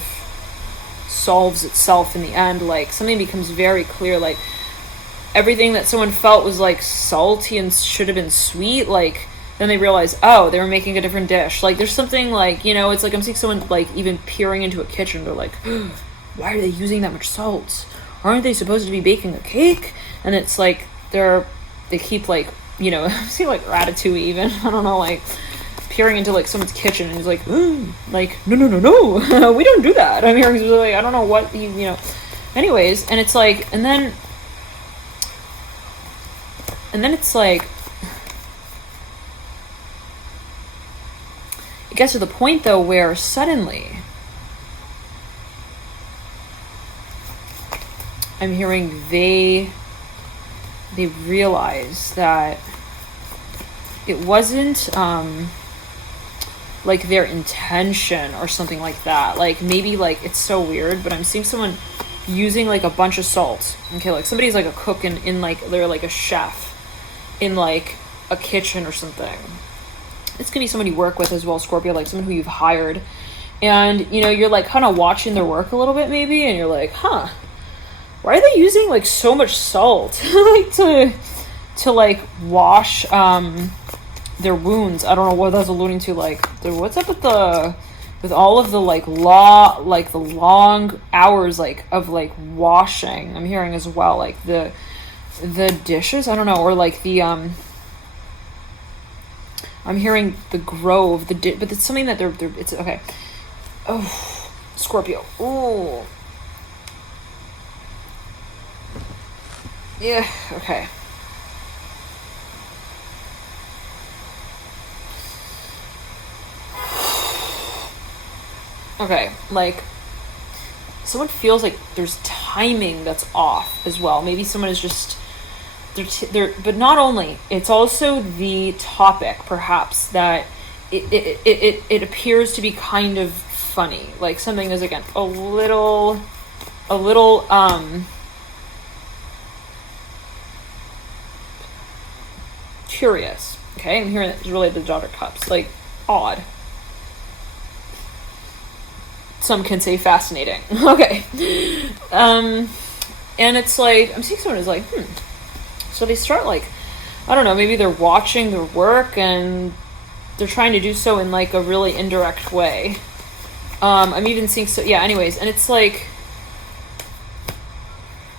solves itself in the end. Like something becomes very clear, like everything that someone felt was like salty and should have been sweet, like then they realize, oh, they were making a different dish. Like there's something like, you know, it's like I'm seeing someone like even peering into a kitchen. They're like, why are they using that much salt? Aren't they supposed to be baking a cake? And it's like they keep like, you know, I'm seeing like Ratatouille even, I don't know, like peering into like someone's kitchen, and he's like, like no, we don't do that. I'm hearing like, I don't know what he, you know. Anyways, and it's like, and then it's like, it gets to the point though where suddenly I'm hearing they realize that it wasn't like their intention or something like that. Like maybe like it's so weird, but I'm seeing someone using like a bunch of salt. Okay, like somebody's like a cook in like they're like a chef in like a kitchen or something. It's gonna be somebody you work with as well, Scorpio, like someone who you've hired, and you know you're like kind of watching their work a little bit maybe, and you're like, why are they using like so much salt like to like wash their wounds? I don't know what that's alluding to. Like what's up with all of the like the long hours like of like washing. I'm hearing as well like the dishes, I don't know, or like the I'm hearing the grove, but it's something that they're it's okay. Oh, Scorpio. Ooh. Yeah, okay. Okay, like someone feels like there's timing that's off as well. Maybe someone is just they're but not only, it's also the topic perhaps that it appears to be kind of funny. Like something is again a little curious. Okay, I'm hearing it's related to Daughter Cups, like odd. Some can say fascinating. Okay. And it's like, I'm seeing someone who's like, So they start like, I don't know, maybe they're watching their work and they're trying to do so in like a really indirect way. I'm even seeing, anyways, and it's like,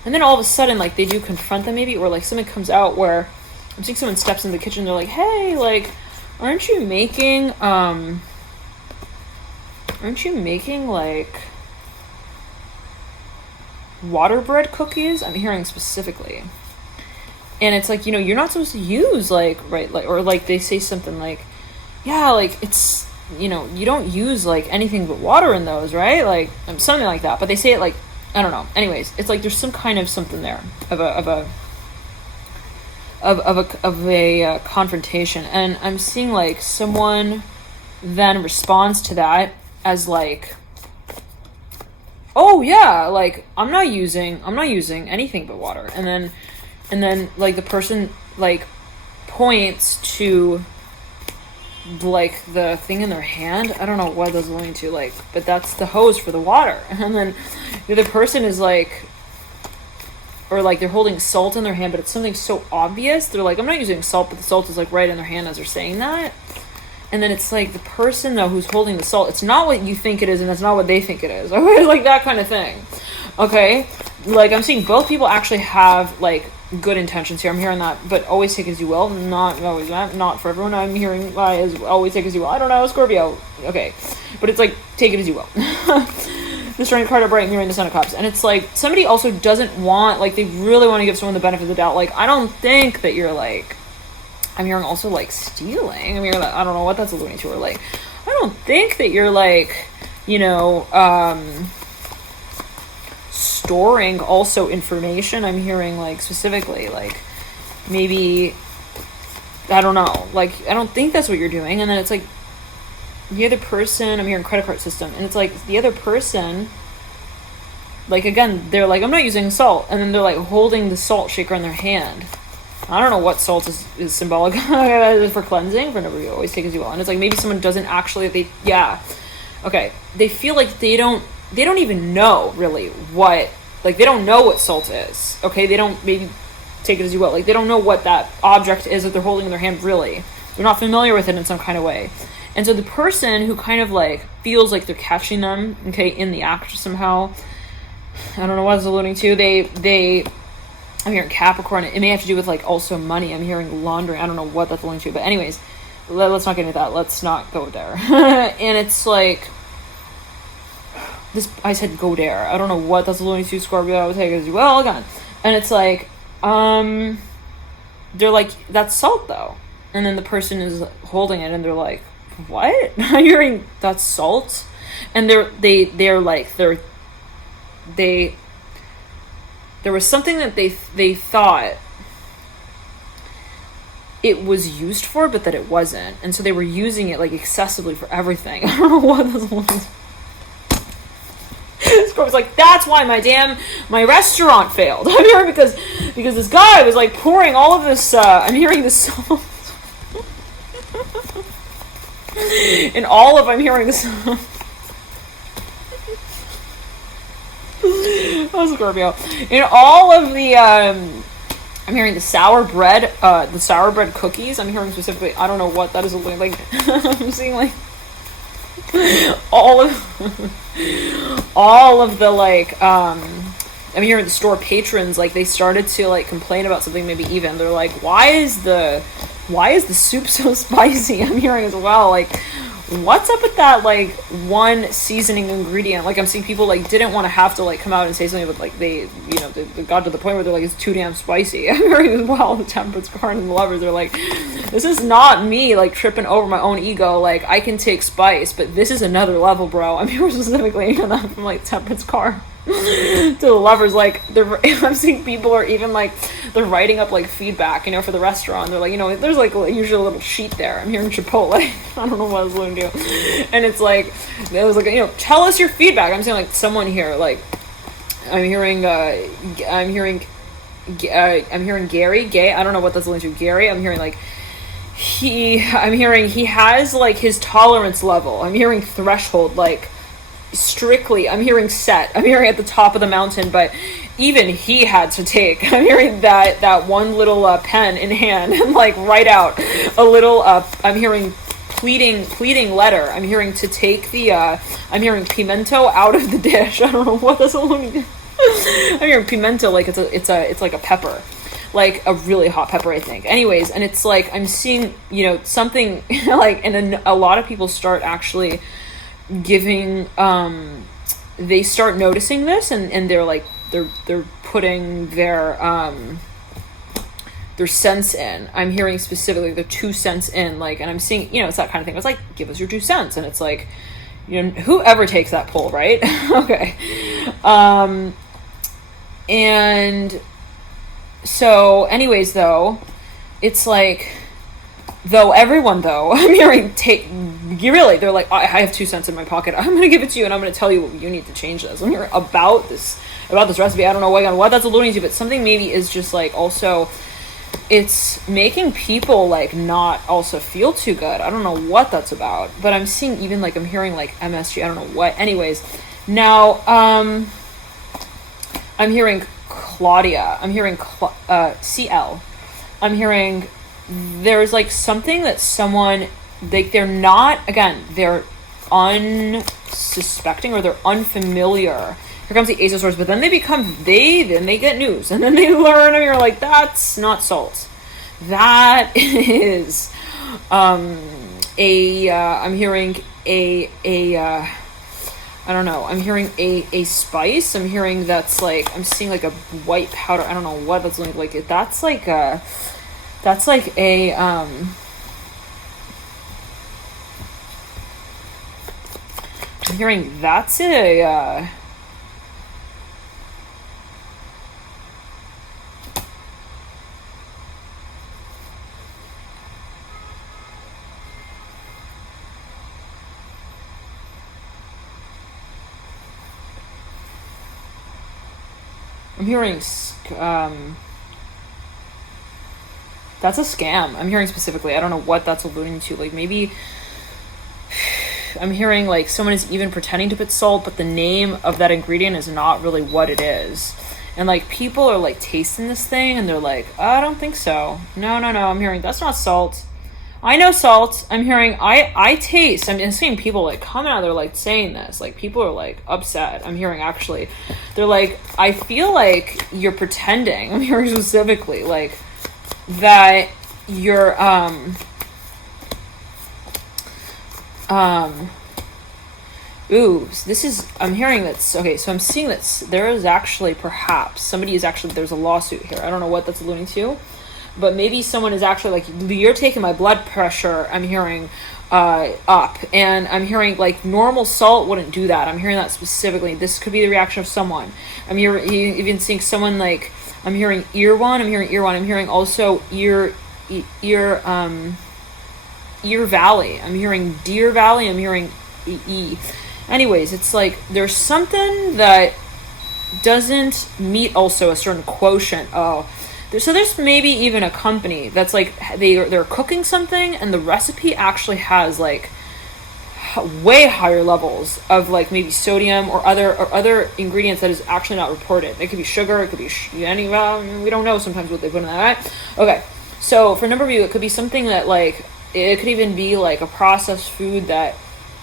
and then all of a sudden, like they do confront them maybe, or like something comes out where I'm seeing someone steps in the kitchen, they're like, hey, like, aren't you making like water bread cookies? I'm hearing specifically. And it's like, you know, you're not supposed to use like, right, like, or like they say something like, yeah, like it's, you know, you don't use like anything but water in those, right? Like something like that. But they say it like, I don't know. Anyways, it's like there's some kind of something there of a confrontation. And I'm seeing like someone then responds to that as like, oh yeah, like I'm not using anything but water. And then like the person like points to like the thing in their hand. I don't know what that's going to, like, but that's the hose for the water. And then the other person is like, or like they're holding salt in their hand, but it's something so obvious. They're like, I'm not using salt, but the salt is like right in their hand as they're saying that. And then it's like the person though who's holding the salt, it's not what you think it is, and it's not what they think it is. Like that kind of thing. Okay? Like I'm seeing both people actually have like good intentions here. I'm hearing that, but always take as you will. Not always that. Not for everyone. I'm hearing always take as you will. I don't know, Scorpio. Okay. But it's like, take it as you will. The Strength card upright, mirroring the Sun of Cups. And it's like, somebody also doesn't want, like, they really want to give someone the benefit of the doubt. Like, I don't think that you're, like, I'm hearing also, like, stealing. I'm hearing that, I don't know what that's alluding to. Or, like, I don't think that you're, like, you know, storing also information. I'm hearing, like, specifically, like, maybe, I don't know. Like, I don't think that's what you're doing. And then it's like, the other person, I'm hearing credit card system, and it's like the other person, like, again, they're like, I'm not using salt, and then they're like holding the salt shaker in their hand. I don't know what salt is symbolic for cleansing, for nobody always take as you will. And it's like, maybe someone doesn't actually, they feel like they don't even know really what, like, they don't know what salt is. Okay, they don't, maybe take it as you will, like, they don't know what that object is that they're holding in their hand really. They're not familiar with it in some kind of way. And so the person who kind of, like, feels like they're catching them, okay, in the act somehow, I don't know what it's alluding to, I'm hearing Capricorn, it may have to do with, like, also money, I'm hearing laundering, I don't know what that's alluding to, but anyways, let's not get into that, let's not go there. And it's like, I said go there, I don't know what that's alluding to, Scorpio, I would take it as well, gone. And it's like, they're like, that's salt though. And then the person is holding it and they're like, what? I'm hearing that's salt. And there was something that they thought it was used for, but that it wasn't. And so they were using it, like, excessively for everything. I don't know what this was. Scorpio's like, that's why my restaurant failed. I'm hearing because this guy was, like, pouring all of this, I'm hearing this salt. I'm hearing this. Oh, Scorpio. In all of the, I'm hearing the sour bread cookies. I'm hearing specifically, I don't know what that is, like, I'm seeing, like, all of the, like, I'm hearing the store patrons, like, they started to, like, complain about something, maybe even, they're like, why is the soup so spicy? I'm hearing as well, like, what's up with that, like, one seasoning ingredient? Like, I'm seeing people, like, didn't want to have to, like, come out and say something, but, like, they got to the point where they're like, it's too damn spicy. I'm hearing as well, the Temperance card and the Lovers, they're like, this is not me, like, tripping over my own ego, like, I can take spice, but this is another level, bro. I'm hearing specifically that from, like, Temperance card to the Lovers, like, I'm seeing people are even, like, they're writing up, like, feedback, you know, for the restaurant. They're like, you know, there's, like, usually a little sheet there. I'm hearing Chipotle. I don't know what I was going to do. And it's like, it was like, you know, tell us your feedback. I'm saying, like, someone here, like, I'm hearing Gary, I don't know what that's linked to, Gary, I'm hearing, like, he has, like, his tolerance level. I'm hearing threshold, like, strictly, I'm hearing set. I'm hearing at the top of the mountain, but even he had to take, I'm hearing that one little pen in hand and, like, write out a little, I'm hearing pleading letter. I'm hearing to take the, I'm hearing pimento out of the dish. I don't know what that's alluding to. I'm hearing pimento, like, it's like a pepper. Like a really hot pepper, I think. Anyways, and it's like, I'm seeing, you know, something, like, and a lot of people start actually giving, they start noticing this, and they're like, they're putting their cents in. I'm hearing specifically their 2 cents in, like, and I'm seeing, you know, it's that kind of thing. It's like, give us your 2 cents, and it's like, you know, whoever takes that poll, right? Okay. And so, anyways, though, it's like, I'm hearing they're like, I have 2 cents in my pocket, I'm gonna give it to you, and I'm gonna tell you what you need to change this. I'm hearing about this recipe. I don't know what that's alluding to, but something maybe is just, like, also, it's making people, like, not also feel too good. I don't know what that's about, but I'm seeing even, like, I'm hearing, like, MSG, I don't know what. Anyways, now, I'm hearing Claudia, I'm hearing CL, I'm hearing there's, like, something that someone, like, they're not, again, they're unsuspecting or they're unfamiliar. Here comes the Ace of Swords, but then they get news, and then they learn, and you're like, that's not salt. That is, I'm hearing I don't know. I'm hearing a spice. I'm hearing that's like, I'm seeing like a white powder. I don't know what that's like. That's like a, I'm hearing that's a, I'm hearing, that's a scam. I'm hearing specifically. I don't know what that's alluding to. Like maybe I'm hearing like someone is even pretending to put salt, but the name of that ingredient is not really what it is. And like people are like tasting this thing and they're like, oh, I don't think so. No. I'm hearing that's not salt. I know salt. I'm hearing I taste. I'm seeing people like coming out. They're like saying this. Like people are like upset. I'm hearing actually, they're like, I feel like you're pretending. I'm hearing specifically like that you're ooh, this is, I'm hearing that's okay. So I'm seeing that there is actually perhaps somebody is actually, there's a lawsuit here. I don't know what that's alluding to. But maybe someone is actually like, you're taking my blood pressure, I'm hearing, up. And I'm hearing like normal salt wouldn't do that. I'm hearing that specifically. This could be the reaction of someone. I'm hearing, even seeing someone like, I'm hearing ear one. I'm hearing also ear valley. I'm hearing deer valley. I'm hearing E. Anyways, it's like there's something that doesn't meet also a certain quotient. So there's maybe even a company that's like they're cooking something and the recipe actually has like way higher levels of like maybe sodium or other ingredients that is actually not reported. It could be sugar, it could be any, we don't know sometimes what they put in that. Okay, so for a number of you, it could be something that like it could even be like a processed food that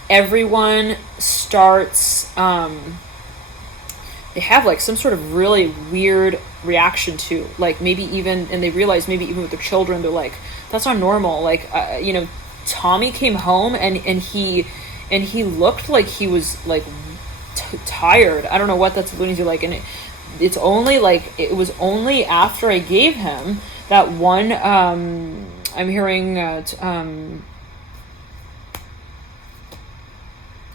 everyone starts. They have like some sort of really weird reaction to, like maybe even, and they realize maybe even with their children, they're like, that's not normal. Like, Tommy came home and he looked like he was like tired. I don't know what that's alluding to. Like, and it's only like, it was only after I gave him that one, I'm hearing, I'm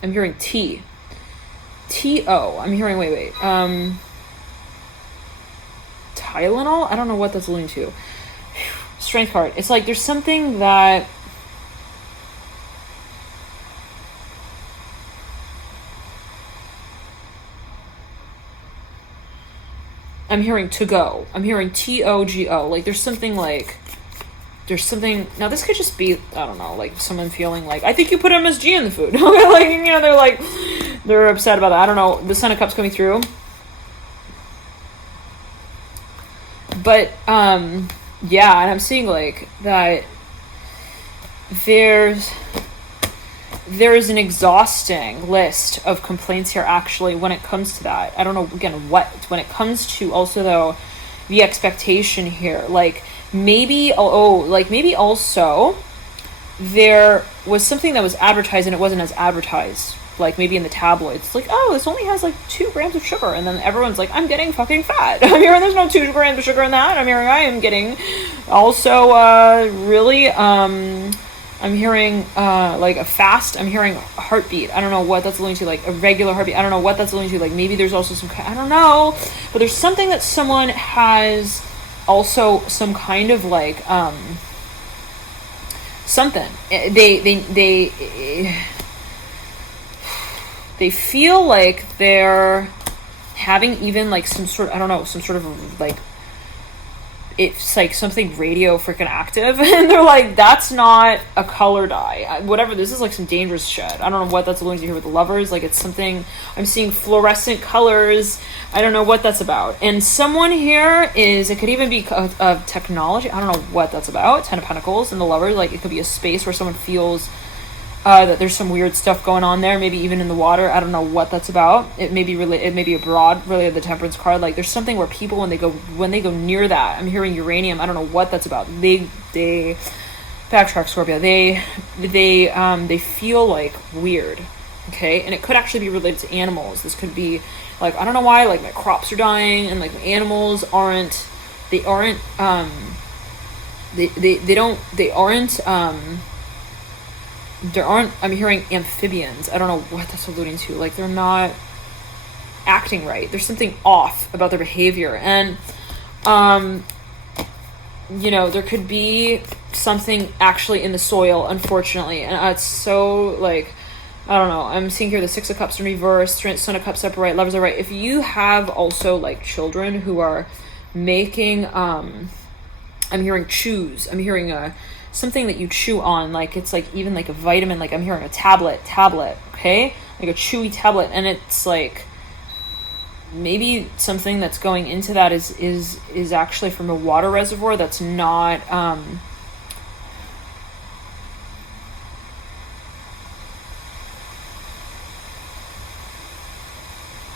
hearing T-O. I'm hearing, wait. Tylenol? I don't know what that's alluding to. Strength card. It's like there's something that I'm hearing to go. I'm hearing T-O-G-O. Like there's something now this could just be, I don't know, like someone feeling like, I think you put MSG in the food. Like, they're upset about that. I don't know. The Son of Cups coming through. But, yeah, and I'm seeing like that there is an exhausting list of complaints here actually when it comes to that. I don't know, again, when it comes to also though, the expectation here, like, maybe also there was something that was advertised and it wasn't as advertised, like maybe in the tabloids, like, oh, this only has like 2 grams of sugar, and then everyone's like, I'm getting fucking fat. I'm hearing there's no 2 grams of sugar in that. I'm hearing I am getting also really I'm hearing like a fast, I'm hearing heartbeat. I don't know what that's alluding to, like a regular heartbeat. I don't know what that's alluding to, like maybe there's also some, I don't know, but there's something that someone has also some kind of like something they feel like they're having even like some sort, I don't know, some sort of like, it's like something radio freaking active, and they're like, that's not a color dye, whatever, this is like some dangerous shit. I don't know what that's alluding to here with the Lovers. Like it's something, I'm seeing fluorescent colors. I don't know what that's about. And someone here is, it could even be of technology. I don't know what that's about. 10 of Pentacles and the Lovers. Like it could be a space where someone feels that there's some weird stuff going on there, maybe even in the water. I don't know what that's about. It may be abroad, really, the Temperance card. Like there's something where people, when they go near that, I'm hearing uranium. I don't know what that's about. They backtrack, Scorpio. They feel like weird. Okay, and it could actually be related to animals. This could be like, I don't know why, like my crops are dying and like my animals aren't, they aren't, there aren't, I'm hearing amphibians. I don't know what that's alluding to. Like they're not acting right. There's something off about their behavior. And, you know, there could be something actually in the soil, unfortunately. And it's so like, I don't know. I'm seeing here the Six of Cups in reverse, Son of Cups upright, Lovers are right. If you have also like children who are making, I'm hearing chews. I'm hearing something that you chew on, like it's like even like a vitamin. Like I'm hearing a tablet. Okay, like a chewy tablet, and it's like maybe something that's going into that is actually from a water reservoir that's not.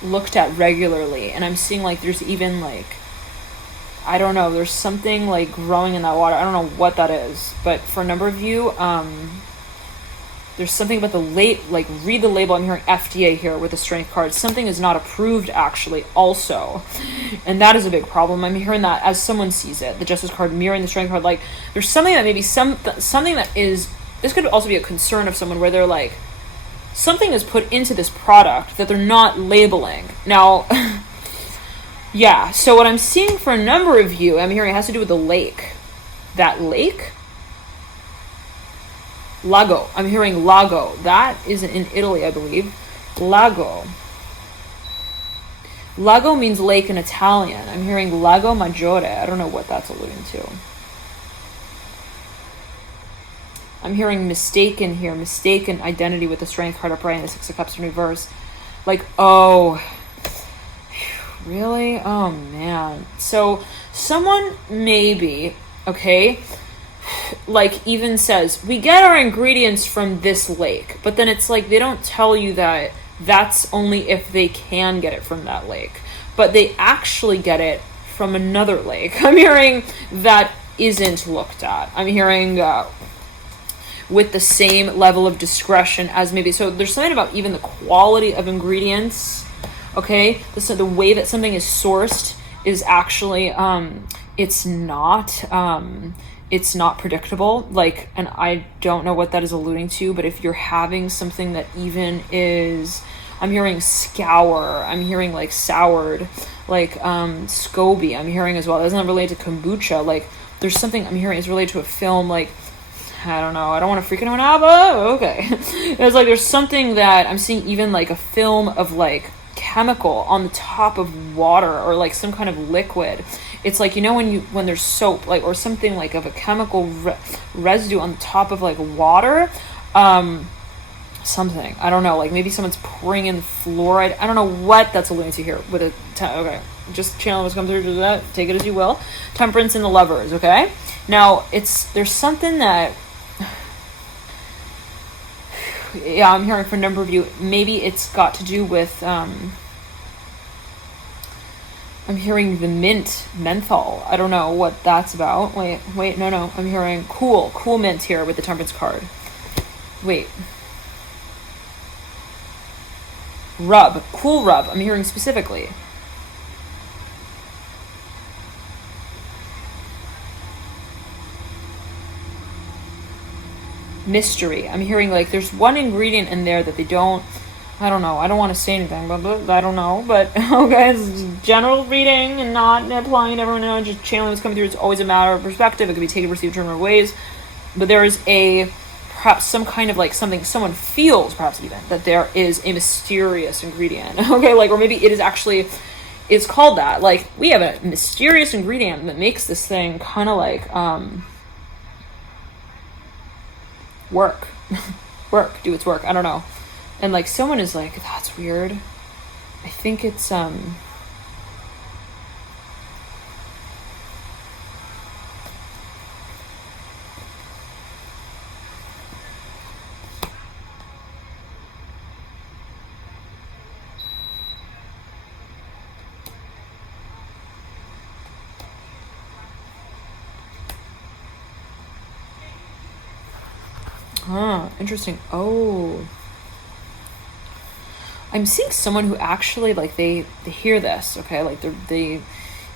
Looked at regularly, and I'm seeing like there's even like, I don't know, there's something like growing in that water. I don't know what that is, but for a number of you, there's something about the like read the label. I'm hearing FDA here with the Strength card. Something is not approved actually also, and that is a big problem. I'm hearing that as someone sees it, the Justice card mirroring the Strength card. Like there's something that maybe something that is, this could also be a concern of someone where they're like, something is put into this product that they're not labeling. Now, yeah, so what I'm seeing for a number of you, I'm hearing it has to do with the lake. That lake? Lago. I'm hearing lago. That is in Italy, I believe. Lago. Lago means lake in Italian. I'm hearing Lago Maggiore. I don't know what that's alluding to. I'm hearing mistaken here, mistaken identity with the Strength card upright and the Six of Cups in reverse. Like, oh, really? Oh, man. So someone maybe, okay, like even says, we get our ingredients from this lake. But then it's like they don't tell you that that's only if they can get it from that lake. But they actually get it from another lake. I'm hearing that isn't looked at. I'm hearing... with the same level of discretion as maybe, so there's something about even the quality of ingredients, okay? So the way that something is sourced is actually, it's not predictable. Like, and I don't know what that is alluding to, but if you're having something that even is, I'm hearing scour, I'm hearing like soured, like SCOBY, I'm hearing as well. It doesn't relate to kombucha. Like, there's something I'm hearing is related to a film, like, I don't know. I don't want to freak anyone out, but okay. It's like there's something that I'm seeing, even like a film of like chemical on the top of water or like some kind of liquid. It's like, you know, when there's soap, like, or something like of a chemical residue on the top of like water, something, I don't know, like maybe someone's pouring in fluoride. I don't know what that's alluding to here with a okay, just channel what's coming through to that, take it as you will. Temperance and the Lovers. Okay, now there's something that, yeah, I'm hearing for a number of you, maybe it's got to do with, I'm hearing the menthol. I don't know what that's about. Wait, no. I'm hearing cool mint here with the Temperance card. Wait. Cool rub. I'm hearing specifically. Mystery. I'm hearing like there's one ingredient in there that they don't, I don't know, I don't want to say anything, but I don't know, but okay, it's general reading and not applying to everyone, just channeling what's coming through. It's always a matter of perspective. It can be taken, received, turned ways, but there is perhaps some kind of like something, someone feels perhaps even that there is a mysterious ingredient, okay, like, or maybe it is actually, it's called that, like, we have a mysterious ingredient that makes this thing kind of like, work, do its work, I don't know. And like someone is like, that's weird. I think it's interesting. Oh, I'm seeing someone who actually, like, they hear this, okay? Like, they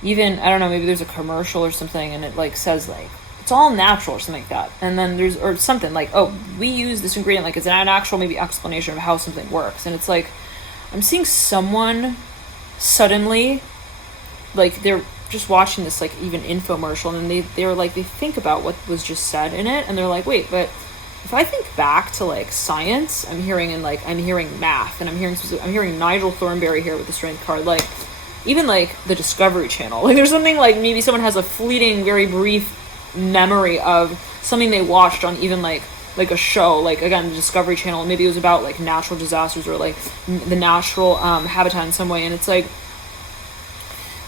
even, I don't know, maybe there's a commercial or something, and it, like, says, like, it's all natural or something like that. And then there's, or something, like, oh, we use this ingredient, like, it's an actual, maybe, explanation of how something works. And it's, like, I'm seeing someone suddenly, like, they're just watching this, like, even infomercial, and they're like, they think about what was just said in it, and they're like, wait, but if I think back to, like, science, I'm hearing math, and I'm hearing Nigel Thornberry here with the strength card, like, even, like, the Discovery Channel, like, there's something, like, maybe someone has a fleeting, very brief memory of something they watched on even, like a show, like, again, the Discovery Channel, maybe it was about, like, natural disasters, or, like, the natural habitat in some way, and it's, like,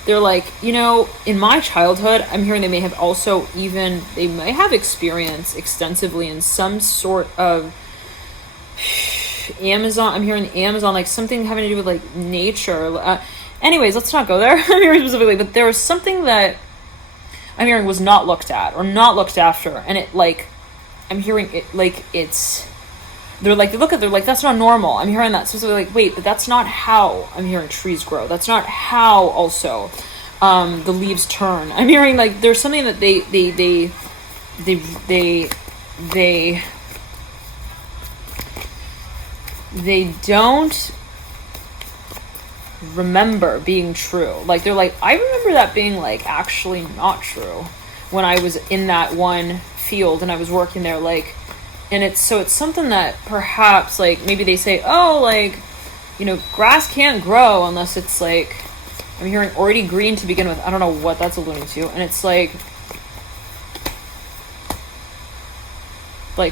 they're like, you know, in my childhood, I'm hearing they may have experienced extensively in some sort of Amazon, I'm hearing Amazon, like, something having to do with, like, nature. Anyways, let's not go there. I'm hearing specifically, but there was something that I'm hearing was not looked at, or not looked after, and it, like, I'm hearing it, like, it's, they're like, they're like, that's not normal. I'm hearing that. So they're like, wait, but that's not how I'm hearing trees grow. That's not how also the leaves turn. I'm hearing, like, there's something that they don't remember being true. Like, they're like, I remember that being, like, actually not true when I was in that one field and I was working there, like. And it's something that perhaps, like, maybe they say, oh, like, you know, grass can't grow unless it's, like, I'm hearing already green to begin with. I don't know what that's alluding to. And it's like,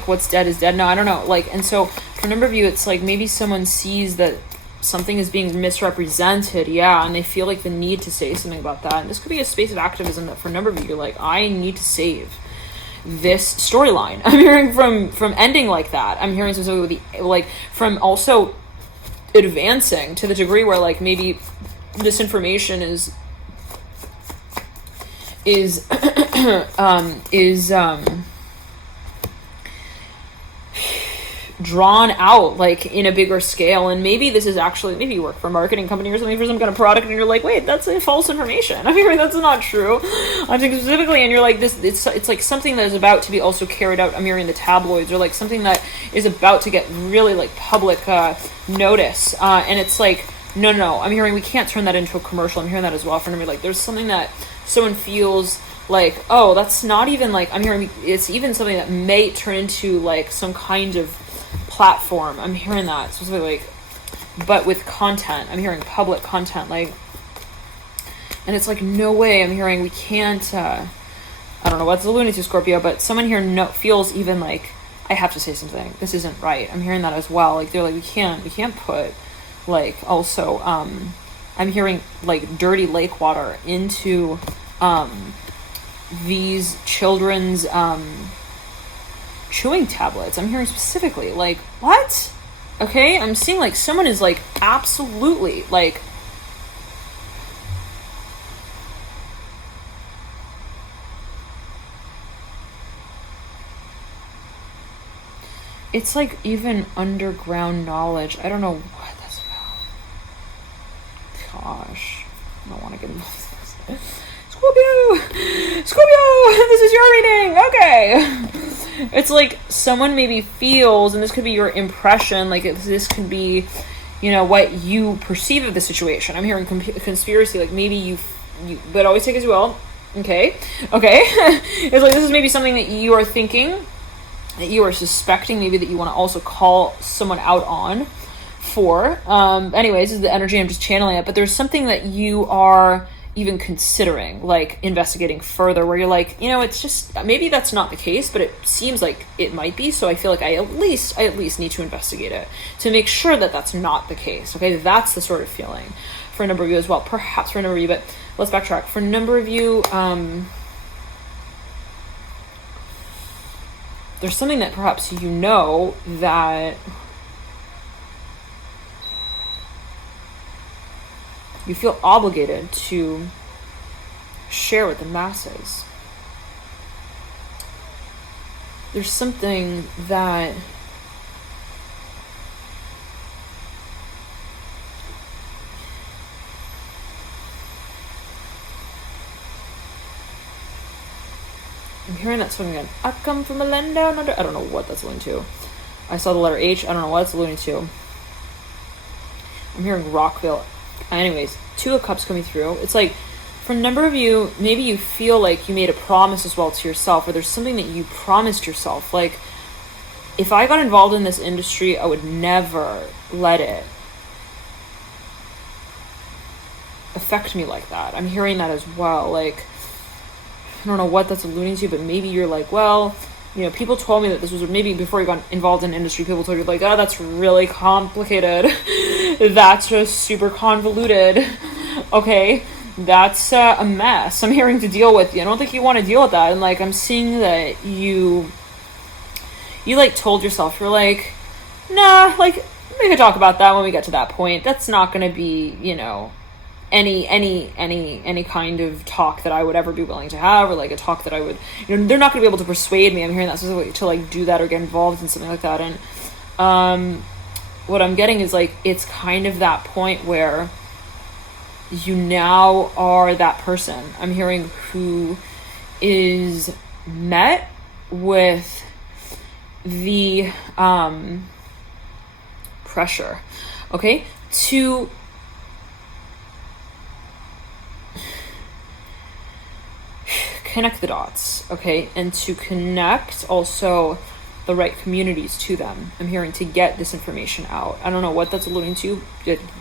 what's dead is dead. No, I don't know. Like, and so for a number of you, it's like maybe someone sees that something is being misrepresented. Yeah. And they feel like the need to say something about that. And this could be a space of activism that for a number of you, you're like, I need to save this storyline. I'm hearing from ending like that. I'm hearing specifically with the, like, from also advancing to the degree where, like, maybe this information is drawn out, like, in a bigger scale. And maybe this is actually, maybe you work for a marketing company or something for some kind of product, and you're like, wait, that's a false information. I mean, that's not true. I'm thinking specifically, and you're like, this, it's like something that is about to be also carried out. I'm hearing the tabloids, or like something that is about to get really, like, public notice. And it's like, no, I'm hearing we can't turn that into a commercial. I'm hearing that as well. For me, like, there's something that someone feels like, oh, that's not even, like, I'm hearing it's even something that may turn into, like, some kind of platform. I'm hearing that specifically, like, but with content. I'm hearing public content, like, and it's like, no way. I'm hearing we can't, I don't know what's alluding to, Scorpio, but someone here feels even like, I have to say something. This isn't right. I'm hearing that as well. Like, they're like, we can't put, like, also, I'm hearing, like, dirty lake water into, these children's, chewing tablets. I'm hearing specifically, like, what? Okay, I'm seeing, like, someone is, like, absolutely, like, it's like even underground knowledge. I don't know what that's about. Gosh, I don't want to get involved in this. Scorpio, this is your reading. Okay. It's like someone maybe feels, and this could be your impression, like this could be, you know, what you perceive of the situation. I'm hearing conspiracy, like maybe you, but always take as you will. Okay. It's like this is maybe something that you are thinking, that you are suspecting, maybe that you want to also call someone out on for. Anyways, this is the energy, I'm just channeling it, but there's something that you are even considering, like, investigating further, where you're like, you know, it's just, maybe that's not the case, but it seems like it might be, so I feel like I at least need to investigate it to make sure that that's not the case. Okay, that's the sort of feeling for a number of you as well, perhaps for a number of you, but let's backtrack. For a number of you, there's something that perhaps you know that you feel obligated to share with the masses. There's something that I'm hearing that song again. I come from a land down under. I don't know what that's alluding to. I saw the letter H. I don't know what it's alluding to. I'm hearing Rockville. Anyways, Two of Cups coming through. It's like, for a number of you, maybe you feel like you made a promise as well to yourself, or there's something that you promised yourself. Like, if I got involved in this industry, I would never let it affect me like that. I'm hearing that as well. Like, I don't know what that's alluding to, but maybe you're like, well, you know, people told me that this was, maybe before you got involved in industry, people told you like, oh, that's really complicated. That's just super convoluted. Okay, that's a mess I'm hearing to deal with. I don't think you want to deal with that. And like, I'm seeing that you like told yourself, you're like, nah, like, we could talk about that when we get to that point. That's not going to be, you know, any kind of talk that I would ever be willing to have, or like a talk that I would, you know, they're not going to be able to persuade me. I'm hearing that specifically to like do that or get involved in something like that. And what I'm getting is like, it's kind of that point where you now are that person. I'm hearing who is met with the pressure, okay, to connect the dots, okay, and to connect also the right communities to them. I'm hearing to get this information out. I don't know what that's alluding to.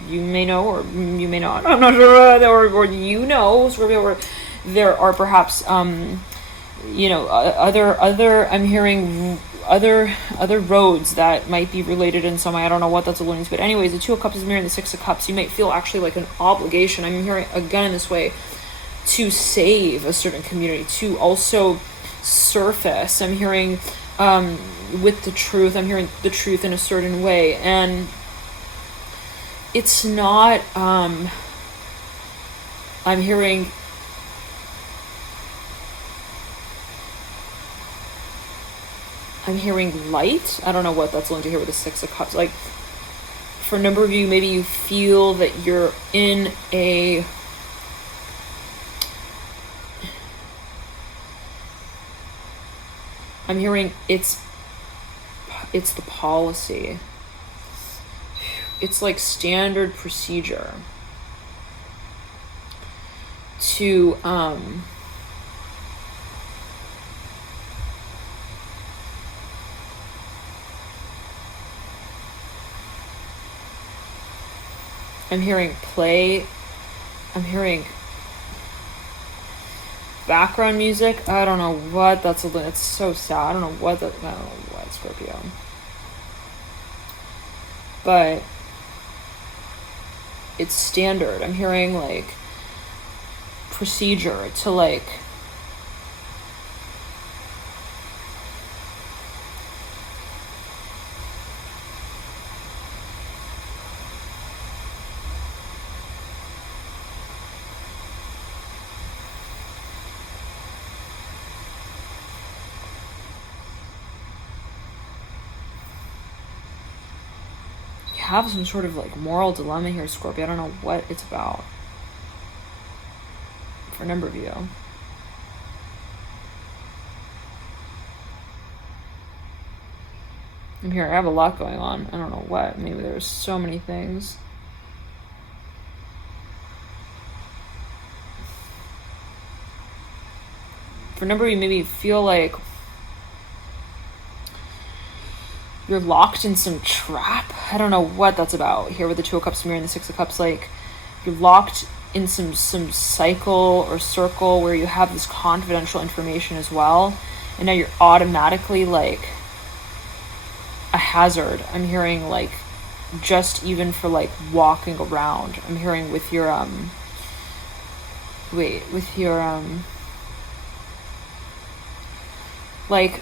You may know, or you may not. I'm not sure. Or you know, Scorpio, or there are perhaps, you know, other. I'm hearing other roads that might be related in some way. I don't know what that's alluding to. But anyways, the Two of Cups is mirroring the Six of Cups. You might feel actually like an obligation. I'm hearing again in this way, to save a certain community, to also surface. I'm hearing with the truth. I'm hearing the truth in a certain way, and it's not. I'm hearing. I'm hearing light. I don't know what that's going to hear with the Six of Cups. Like, for a number of you, maybe you feel that you're in a I'm hearing it's the policy. It's like standard procedure to I'm hearing play. I'm hearing background music. I don't know what that's. It's so sad. I don't know what that. I don't know what, Scorpio. But it's standard. I'm hearing like procedure to like have some sort of like moral dilemma here, Scorpio. I don't know what it's about for a number of you. I'm here. I have a lot going on. I don't know what. Maybe there's so many things. For a number of you, maybe you feel like you're locked in some trap. I don't know what that's about here with the Two of Cups mirror and the Six of Cups. Like, you're locked in some cycle or circle where you have this confidential information as well, and now you're automatically like a hazard. I'm hearing like just even for like walking around. I'm hearing with your like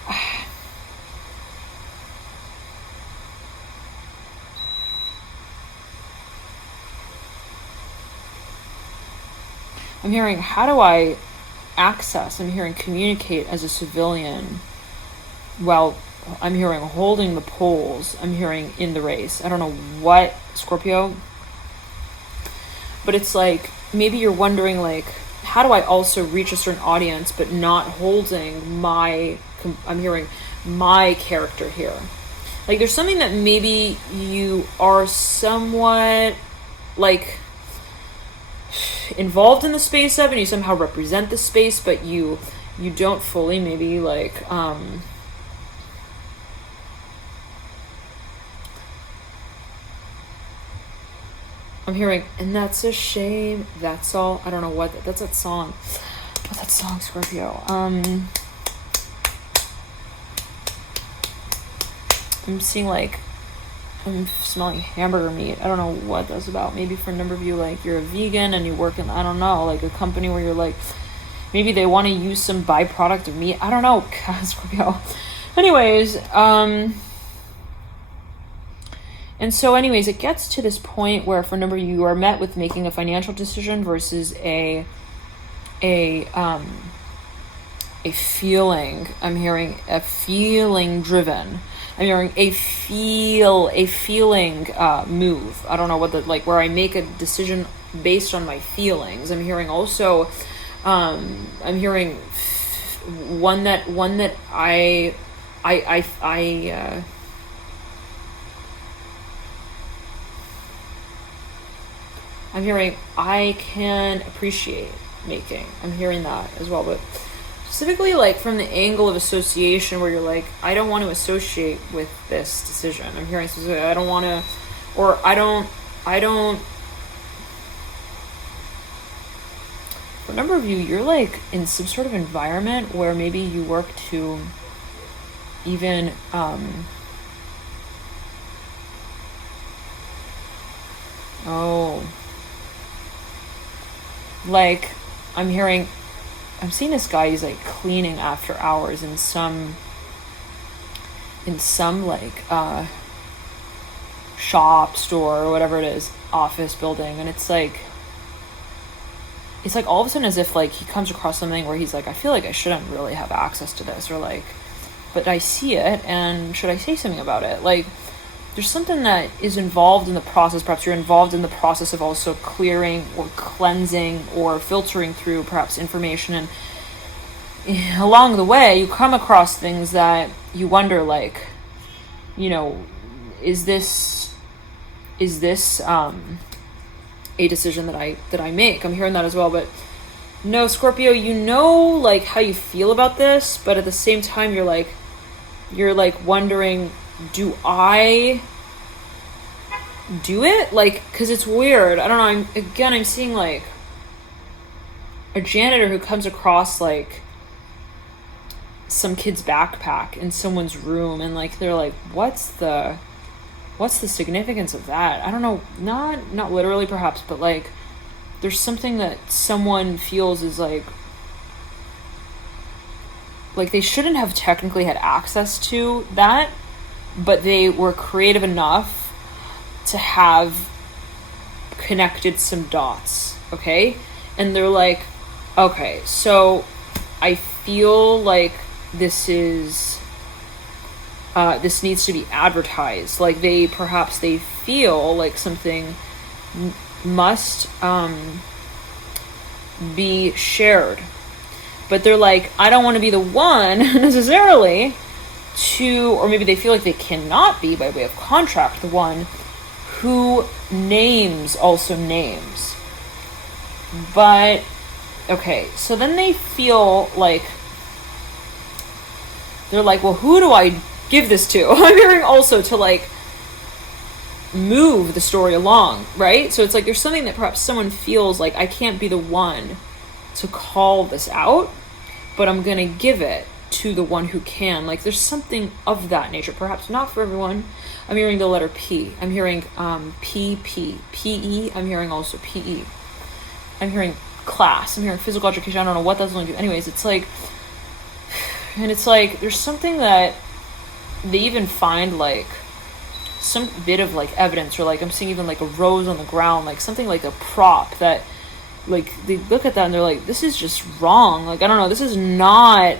I'm hearing, how do I access? I'm hearing communicate as a civilian. Well, I'm hearing holding the poles. I'm hearing in the race. I don't know what, Scorpio. But it's like, maybe you're wondering like, how do I also reach a certain audience but not holding my, I'm hearing my character here. Like there's something that maybe you are somewhat like involved in the space of, and you somehow represent the space, but you don't fully maybe like I'm hearing, and that's a shame, that's all. I don't know what that's that song. What's that song, Scorpio? I'm seeing like, I'm smelling hamburger meat. I don't know what that's about. Maybe for a number of you, like you're a vegan and you work in, I don't know, like a company where you're like, maybe they want to use some byproduct of meat. I don't know. God, Scorpio. Anyways, and so anyways, it gets to this point where for a number of you are met with making a financial decision versus a feeling. I'm hearing a feeling driven. I'm hearing a feeling move. I don't know what the, like where I make a decision based on my feelings. I'm hearing also, I'm hearing one that I'm hearing I can appreciate making. I'm hearing that as well, but specifically like from the angle of association where you're like, I don't want to associate with this decision. I'm hearing specifically, I don't want to, or I don't, for a number of you, you're like in some sort of environment where maybe you work to even, like I'm seeing this guy, he's like cleaning after hours in some like shop, store, or whatever it is, office building, and it's like all of a sudden as if like he comes across something where he's like, I feel like I shouldn't really have access to this, or like, but I see it, and should I say something about it? Like there's something that is involved in the process. Perhaps you're involved in the process of also clearing or cleansing or filtering through perhaps information, and along the way you come across things that you wonder, like, you know, is this a decision that I make? I'm hearing that as well. But no, Scorpio, you know, like how you feel about this, but at the same time you're like wondering, do I do it? Like, because it's weird. I don't know. I'm seeing like a janitor who comes across like some kid's backpack in someone's room, and like they're like, what's the significance of that? I don't know. Not literally perhaps, but like there's something that someone feels is like they shouldn't have technically had access to that, but they were creative enough to have connected some dots, okay? And they're like, okay, so I feel like this needs to be advertised. Like they feel like something must be shared. But they're like, I don't want to be the one necessarily to, or maybe they feel like they cannot be by way of contract, the one who also names. But, okay, so then they feel like, they're like, well, who do I give this to? I'm hearing also to like move the story along, right? So it's like there's something that perhaps someone feels like I can't be the one to call this out, but I'm gonna give it to the one who can. Like there's something of that nature, perhaps not for everyone. I'm hearing the letter P. I'm hearing P-E. I'm hearing also P-E. I'm hearing class. I'm hearing physical education. I don't know what that's going to do. Anyways, it's like, and it's like there's something that they even find like some bit of like evidence, or like I'm seeing even like a rose on the ground, like something like a prop that like they look at that and they're like, this is just wrong. Like, I don't know, this is not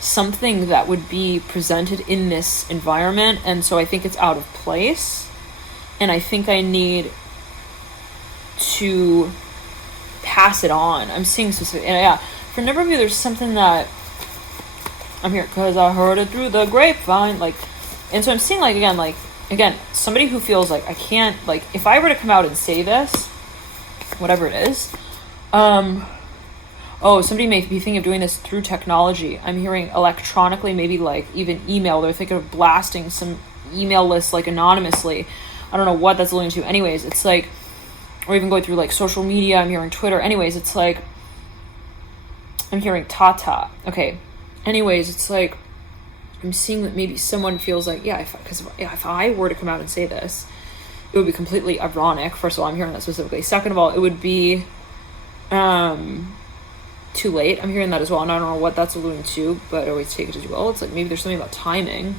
something that would be presented in this environment, and so I think it's out of place, and I think I need to pass it on. I'm seeing specific, and yeah, for a number of you, there's something that I'm here because I heard it through the grapevine, like, and so I'm seeing like again, somebody who feels like I can't, like, if I were to come out and say this, whatever it is, somebody may be thinking of doing this through technology. I'm hearing electronically, maybe like even email. They're thinking of blasting some email lists like anonymously. I don't know what that's alluding to. Anyways, it's like, or even going through like social media. I'm hearing Twitter. Anyways, it's like, I'm hearing Tata. Okay. Anyways, it's like, I'm seeing that maybe someone feels like, if I were to come out and say this, it would be completely ironic. First of all, I'm hearing that specifically. Second of all, it would be too late. I'm hearing that as well, and I don't know what that's alluding to, but always take it as well. It's like maybe there's something about timing.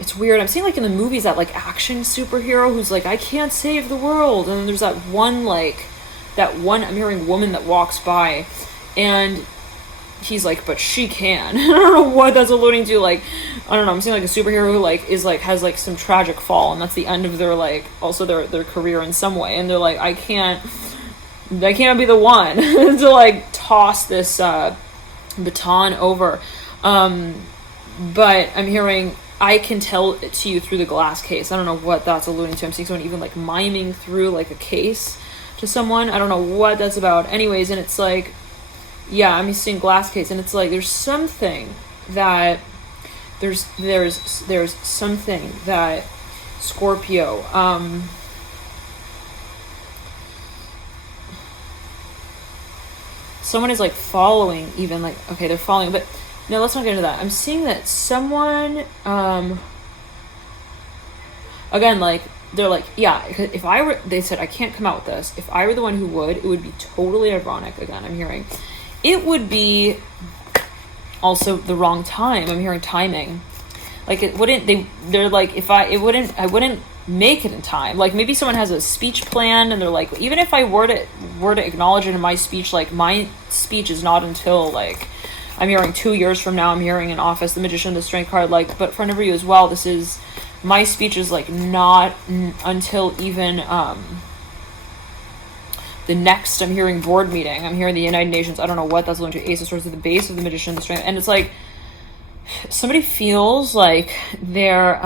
It's weird. I'm seeing like in the movies that like action superhero who's like, I can't save the world, and then there's that one I'm hearing woman that walks by, and he's like, but she can. I don't know what that's alluding to. Like, I don't know. I'm seeing like a superhero who like is like has like some tragic fall, and that's the end of their like also their career in some way, and they're like, I can't be the one to like toss this baton over. But I'm hearing, I can tell it to you through the glass case. I don't know what that's alluding to. I'm seeing someone even like miming through like a case to someone. I don't know what that's about. Anyways, and it's like, yeah, I'm seeing glass case, and it's like there's something that there's something that Scorpio someone is like following, even like, okay, they're following, but no, let's not get into that. I'm seeing that someone again, like they're like, yeah, if I were, they said I can't come out with this, if I were the one who would, it would be totally ironic. Again, I'm hearing it would be also the wrong time. I'm hearing timing. Like it wouldn't, they're like, I wouldn't make it in time. Like maybe someone has a speech planned and they're like, even if I were to acknowledge it in my speech, like my speech is not until like, I'm hearing 2 years from now. I'm hearing in office, the Magician, the Strength card, like, but for a number of you as well, this is, my speech is like not until even the next, I'm hearing board meeting. I'm hearing the United Nations. I don't know what that's going to. Ace of Swords at the base of the Magician, the Strength. And it's like, somebody feels like they're,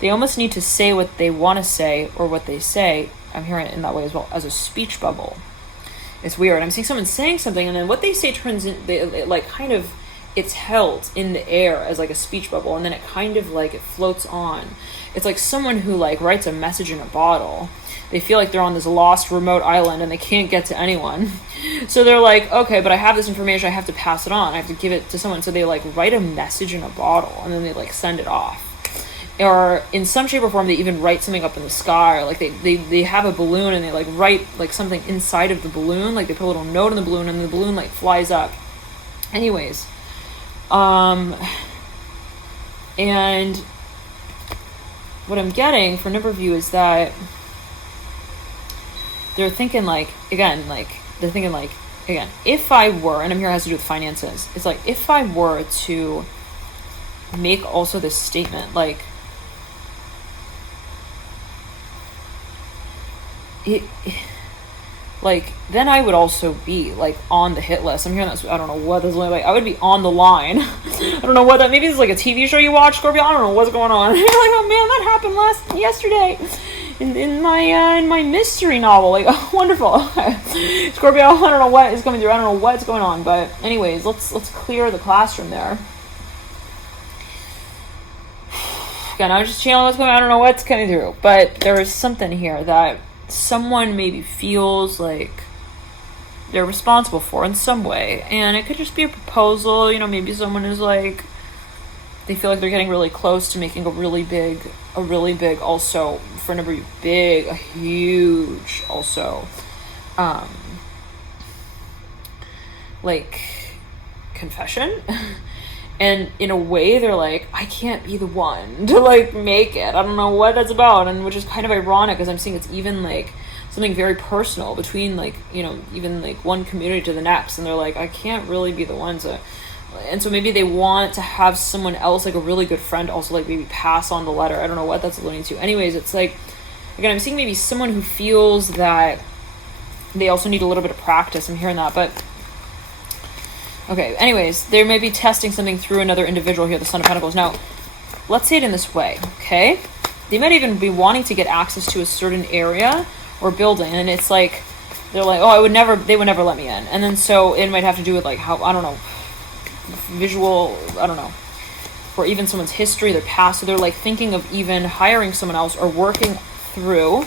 they almost need to say what they want to say or what they say. I'm hearing it in that way as well, as a speech bubble. It's weird. I'm seeing someone saying something, and then what they say turns in, like kind of, it's held in the air as like a speech bubble, and then it kind of like, it floats on. It's like someone who like writes a message in a bottle. They feel like they're on this lost remote island and they can't get to anyone. So they're like, okay, but I have this information, I have to pass it on, I have to give it to someone. So they like write a message in a bottle and then they like send it off. Or in some shape or form, they even write something up in the sky, or like they have a balloon and they like write like something inside of the balloon, like they put a little note in the balloon and the balloon like flies up. Anyways, and what I'm getting for a number of you is that they're thinking like, again, if I were, and I'm here, it has to do with finances, it's like, if I were to make also this statement, like, then I would also be like on the hit list. I'm hearing that. I don't know what this is like. I would be on the line. I don't know what that. Maybe it's like a TV show you watch, Scorpio. I don't know what's going on. You're like, oh man, that happened yesterday in my mystery novel. Like, oh, wonderful. Scorpio. I don't know what is coming through. I don't know what's going on. But anyways, let's clear the classroom there. Again, I was just channeling what's going on. I don't know what's coming through, but there is something here that someone maybe feels like they're responsible for in some way, and it could just be a proposal. You know, maybe someone is like, they feel like they're getting really close to making a really big also, for a number of big, a huge also like confession. And in a way, they're like, I can't be the one to like make it. I don't know what that's about. And which is kind of ironic, because I'm seeing it's even like something very personal between like, you know, even like one community to the next. And they're like, I can't really be the one to And so maybe they want to have someone else, like a really good friend, also like maybe pass on the letter. I don't know what that's alluding to. Anyways, it's like, again, I'm seeing maybe someone who feels that they also need a little bit of practice. I'm hearing that, but okay. Anyways, they may be testing something through another individual here, the Son of Pentacles. Now, let's say it in this way, okay? They might even be wanting to get access to a certain area or building, and it's like, they're like, oh, they would never let me in. And then so it might have to do with like how, I don't know, visual, I don't know, or even someone's history, their past. So they're like thinking of even hiring someone else or working through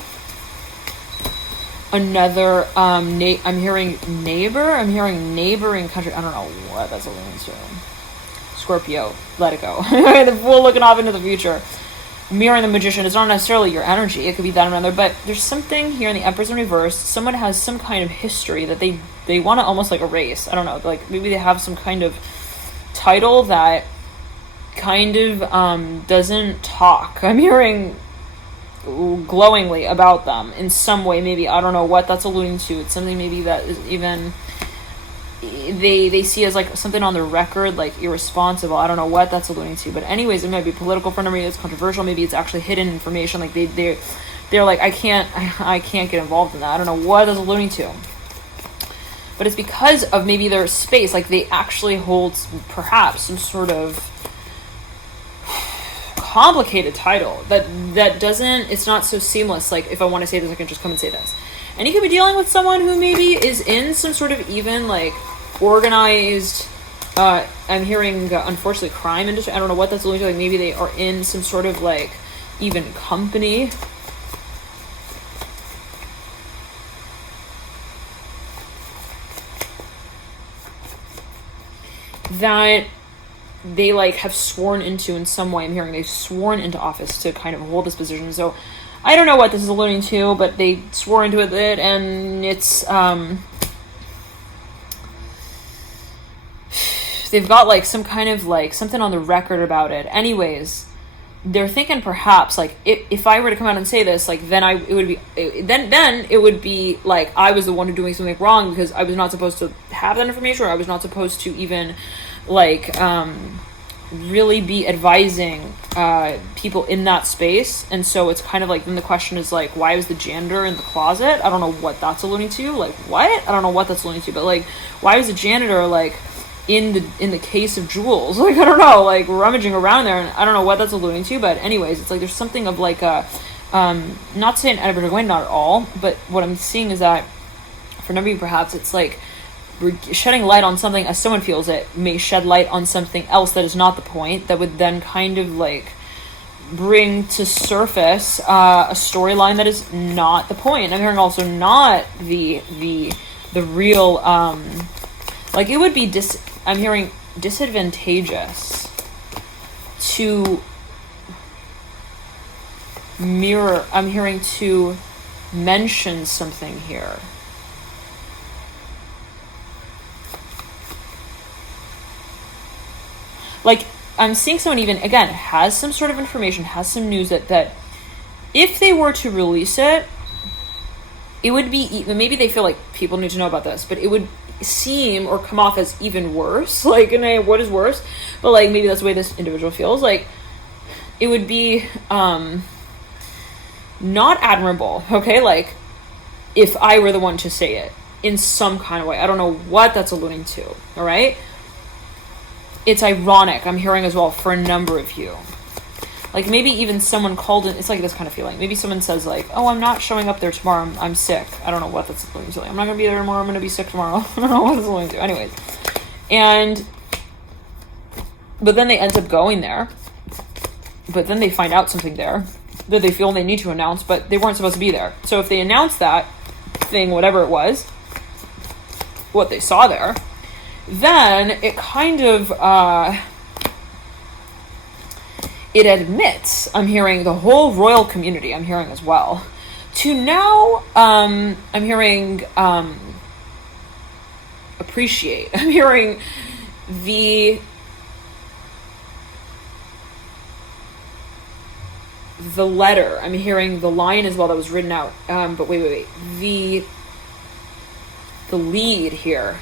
another, I'm hearing neighbor, I'm hearing neighboring country. I don't know what that's alluding to. Scorpio, let it go. The Fool looking off into the future. Mirroring the Magician is not necessarily your energy. It could be that or another, but there's something here in the Empress in reverse. Someone has some kind of history that they want to almost like erase. I don't know, like maybe they have some kind of title that kind of doesn't talk. I'm hearing glowingly about them in some way. Maybe, I don't know what that's alluding to. It's something maybe that is even they see as like something on the record, like irresponsible. I don't know what that's alluding to, but anyways, it might be political for them. Maybe it's controversial. Maybe it's actually hidden information. Like they're like, I can't get involved in that. I don't know what that's alluding to, but it's because of maybe their space. Like they actually hold perhaps some sort of complicated title that doesn't, it's not so seamless. Like if I want to say this, I can just come and say this. And you could be dealing with someone who maybe is in some sort of even like organized, I'm hearing unfortunately crime industry. I don't know what that's alluding to. Like maybe they are in some sort of like even company. That they like have sworn into in some way. I'm hearing they've sworn into office to kind of hold this position. So I don't know what this is alluding to, but they swore into it, and it's they've got like some kind of like something on the record about it. Anyways, they're thinking perhaps like if I were to come out and say this, like then it would be like I was the one who doing something wrong because I was not supposed to have that information, or I was not supposed to even like really be advising people in that space. And so it's kind of like, then the question is like, why was the janitor in the closet? I don't know what that's alluding to. Like what? I don't know what that's alluding to, but like why was the janitor like in the case of jewels? Like I don't know, like rummaging around there, and I don't know what that's alluding to. But anyways, it's like there's something of like a not saying Edward Wayne, not at all, but what I'm seeing is that for a number of you perhaps it's like shedding light on something as someone feels it may shed light on something else that is not the point, that would then kind of like bring to surface a storyline that is not the point. I'm hearing also not the real like it would be I'm hearing disadvantageous to mirror. I'm hearing to mention something here. Like, I'm seeing someone even, again, has some sort of information, has some news that if they were to release it, it would be, maybe they feel like people need to know about this, but it would seem or come off as even worse. Like, what is worse? But, like, maybe that's the way this individual feels. Like, it would be not admirable, okay? Like, if I were the one to say it in some kind of way. I don't know what that's alluding to, all right? It's ironic, I'm hearing as well, for a number of you. Like maybe even someone called in, it's like this kind of feeling. Maybe someone says like, oh, I'm not showing up there tomorrow, I'm sick. I don't know what that's alluding to. Like, I'm not going to be there tomorrow, I'm going to be sick tomorrow. I don't know what that's alluding to. Anyways. But then they end up going there. But then they find out something there that they feel they need to announce, but they weren't supposed to be there. So if they announce that thing, whatever it was, what they saw there, then it kind of, it admits, I'm hearing the whole royal community, I'm hearing as well, to now, I'm hearing, appreciate, I'm hearing the letter, I'm hearing the line as well that was written out, but wait, the lead here,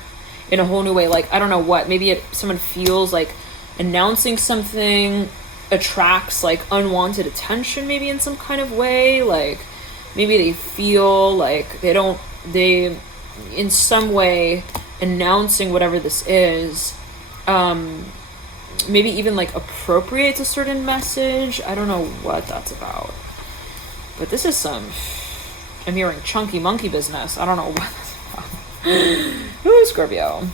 in a whole new way. Like, I don't know what, maybe someone feels like announcing something attracts like unwanted attention, maybe in some kind of way. Like, maybe they feel like they in some way announcing whatever this is, maybe even like appropriates a certain message. I don't know what that's about, but this is I'm hearing chunky monkey business. I don't know what that's about. Ooh, Scorpio.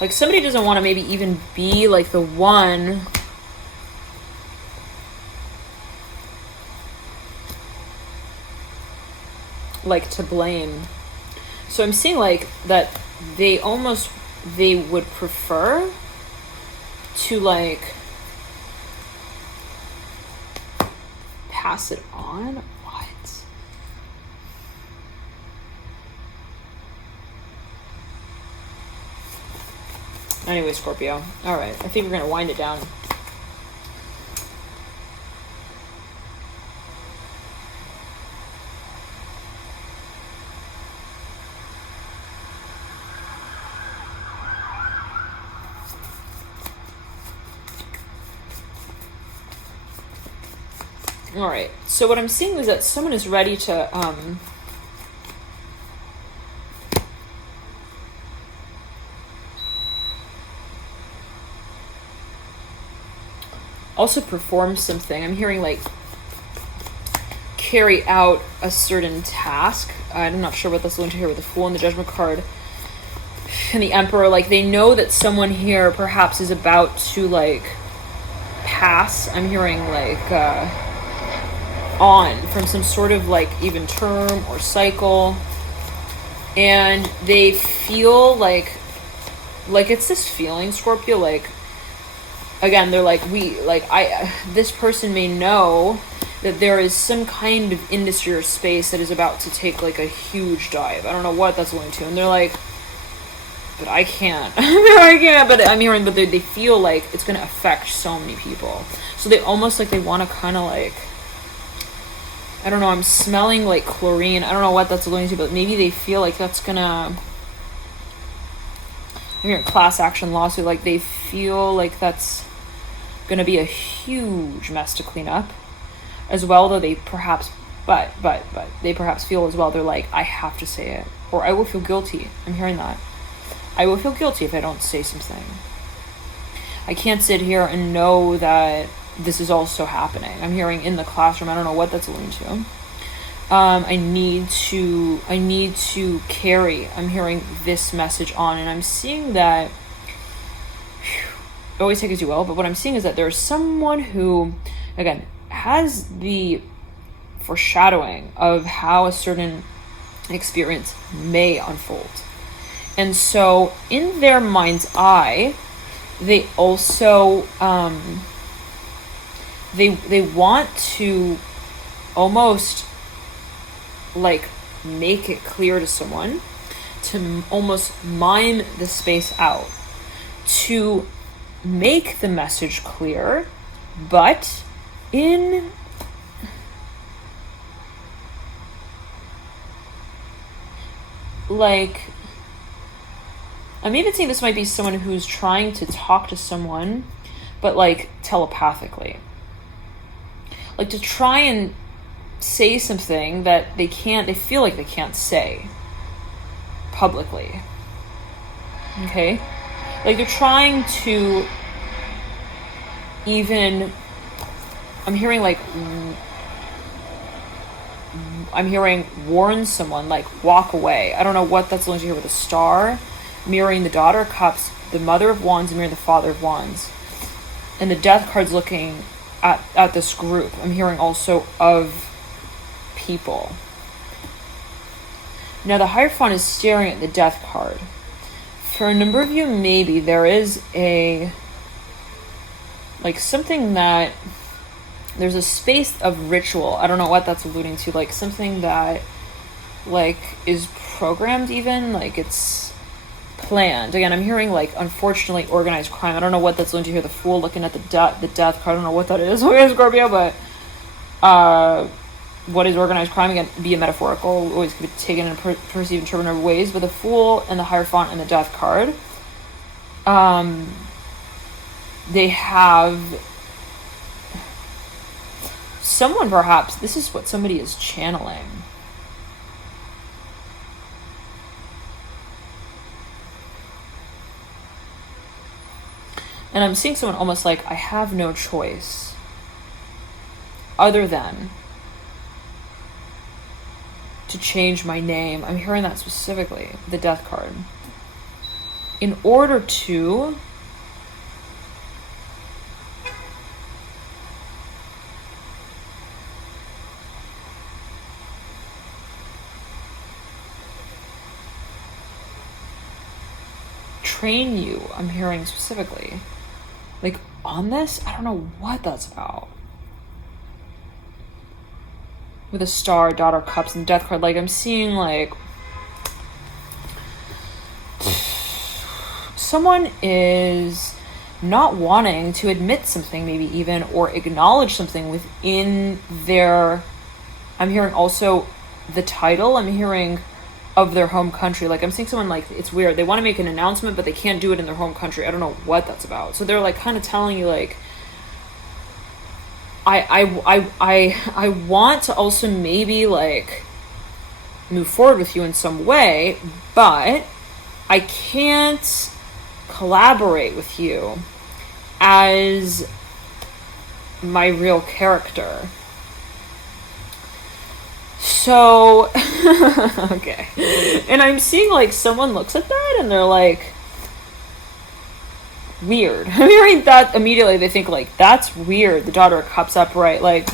Like, somebody doesn't want to maybe even be like the one like to blame. So I'm seeing like that they would prefer to like pass it on. What? Anyway, Scorpio. All right, I think we're gonna wind it down. All right, so what I'm seeing is that someone is ready to also perform something. I'm hearing like carry out a certain task. I'm not sure what that's going to hear with the Fool and the Judgment card and the Emperor. Like, they know that someone here perhaps is about to like pass. I'm hearing like on from some sort of like even term or cycle, and they feel like it's this feeling, Scorpio, like, again, they're like, this person may know that there is some kind of industry or space that is about to take like a huge dive. I don't know what that's going to, and they're like, but I can't. I can't. But I'm hearing, but they feel like it's going to affect so many people. So they almost like they want to kind of like, I don't know, I'm smelling like chlorine. I don't know what that's alluding to, but maybe they feel like that's gonna, I'm hearing class action lawsuit, like they feel like that's gonna be a huge mess to clean up as well, though they perhaps, but they perhaps feel as well, they're like, I have to say it, or I will feel guilty. I'm hearing that. I will feel guilty if I don't say something. I can't sit here and know that this is also happening. I'm hearing in the classroom. I don't know what that's alluding to. I need to carry. I'm hearing this message on, and I'm seeing that. Always take as you will, but what I'm seeing is that there's someone who, again, has the foreshadowing of how a certain experience may unfold, and so in their mind's eye, they also they want to almost like make it clear to someone, to almost mime the space out, to make the message clear, but in like, I'm even saying this might be someone who's trying to talk to someone, but like telepathically. Like, to try and say something that they feel like they can't say publicly. Okay? Like, they're trying to even, I'm hearing warn someone, like walk away. I don't know what that's going to hear with a star, mirroring the Daughter of Cups, the Mother of Wands, and mirroring the Father of Wands. And the Death card's looking at this group. I'm hearing also of people. Now the Hierophant is staring at the Death card. For a number of you, maybe there is a, like, something that, there's a space of ritual. I don't know what that's alluding to. Like, something that, like, is programmed even. Like, it's planned. Again, I'm hearing like, unfortunately, organized crime. I don't know what that's going to hear. The Fool looking at the death card. I don't know what that is. Okay, Scorpio, but what is organized crime? Again, be a metaphorical, always could be taken and perceived in different ways. But the Fool and the Hierophant and the Death card, they have someone, perhaps this is what somebody is channeling. And I'm seeing someone almost like, I have no choice other than to change my name. I'm hearing that specifically, the Death card. In order to train you, I'm hearing specifically. Like, on this, I don't know what that's about. With a Star, Daughter of Cups, and Death card, like, I'm seeing, like, someone is not wanting to admit something, maybe even, or acknowledge something within their, I'm hearing also the title, I'm hearing of their home country. Like, I'm seeing someone, like, it's weird, they want to make an announcement but they can't do it in their home country. I don't know what that's about. So they're like kind of telling you, like, I want to also maybe like move forward with you in some way, but I can't collaborate with you as my real character. So, okay. And I'm seeing, like, someone looks at that and they're like, weird. I'm hearing that immediately. They think, like, that's weird. The Daughter of Cups upright, like,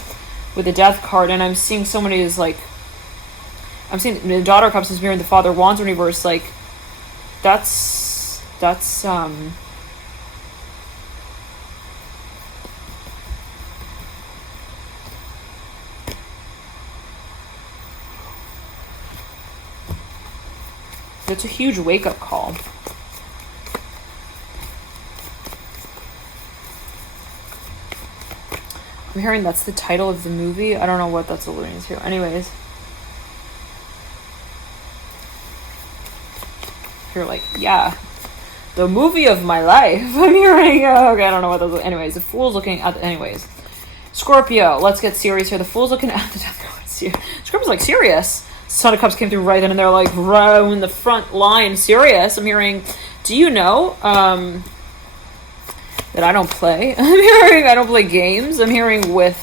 with the Death card. And I'm seeing somebody who's, like, I'm seeing the Daughter of Cups is mirroring the Father of Wands in reverse. Like, that's, it's a huge wake-up call. I'm hearing that's the title of the movie. I don't know what that's alluding to. Anyways. You're like, yeah, the movie of my life. I'm hearing, okay, I don't know what those. Anyways, the Fool's looking at anyways. Scorpio, let's get serious here. The Fool's looking at the Death card. Scorpio's like, serious. Son of Cups came through right then, and they're like, row in the front line, serious. I'm hearing, do you know that I don't play? I'm hearing I don't play games. I'm hearing I'm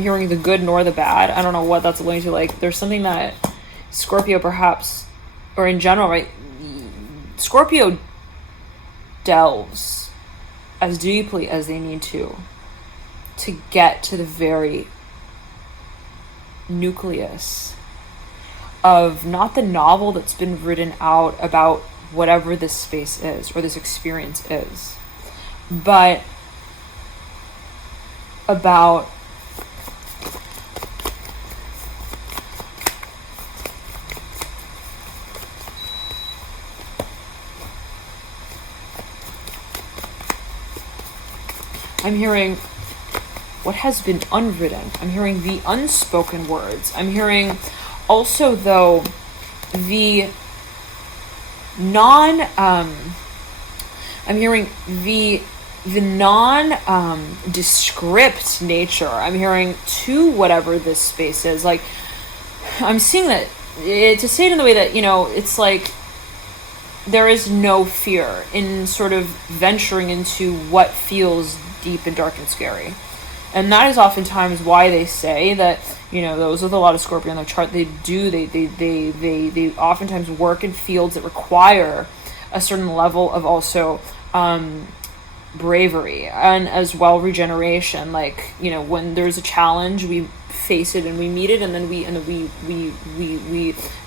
hearing the good nor the bad. I don't know what that's going to, like, there's something that Scorpio perhaps, or in general, right? Scorpio delves as deeply as they need to get to the very nucleus of not the novel that's been written out about whatever this space is or this experience is, but about I'm hearing what has been unwritten. I'm hearing the unspoken words. I'm hearing also, though, the I'm hearing the non-descript nature. I'm hearing to whatever this space is. Like, I'm seeing that, to say it in the way that, you know, it's like there is no fear in sort of venturing into what feels deep and dark and scary. And that is oftentimes why they say that, you know, those with a lot of Scorpio on their chart, they oftentimes work in fields that require a certain level of also bravery and as well regeneration. Like, you know, when there's a challenge, we face it and we meet it, and then we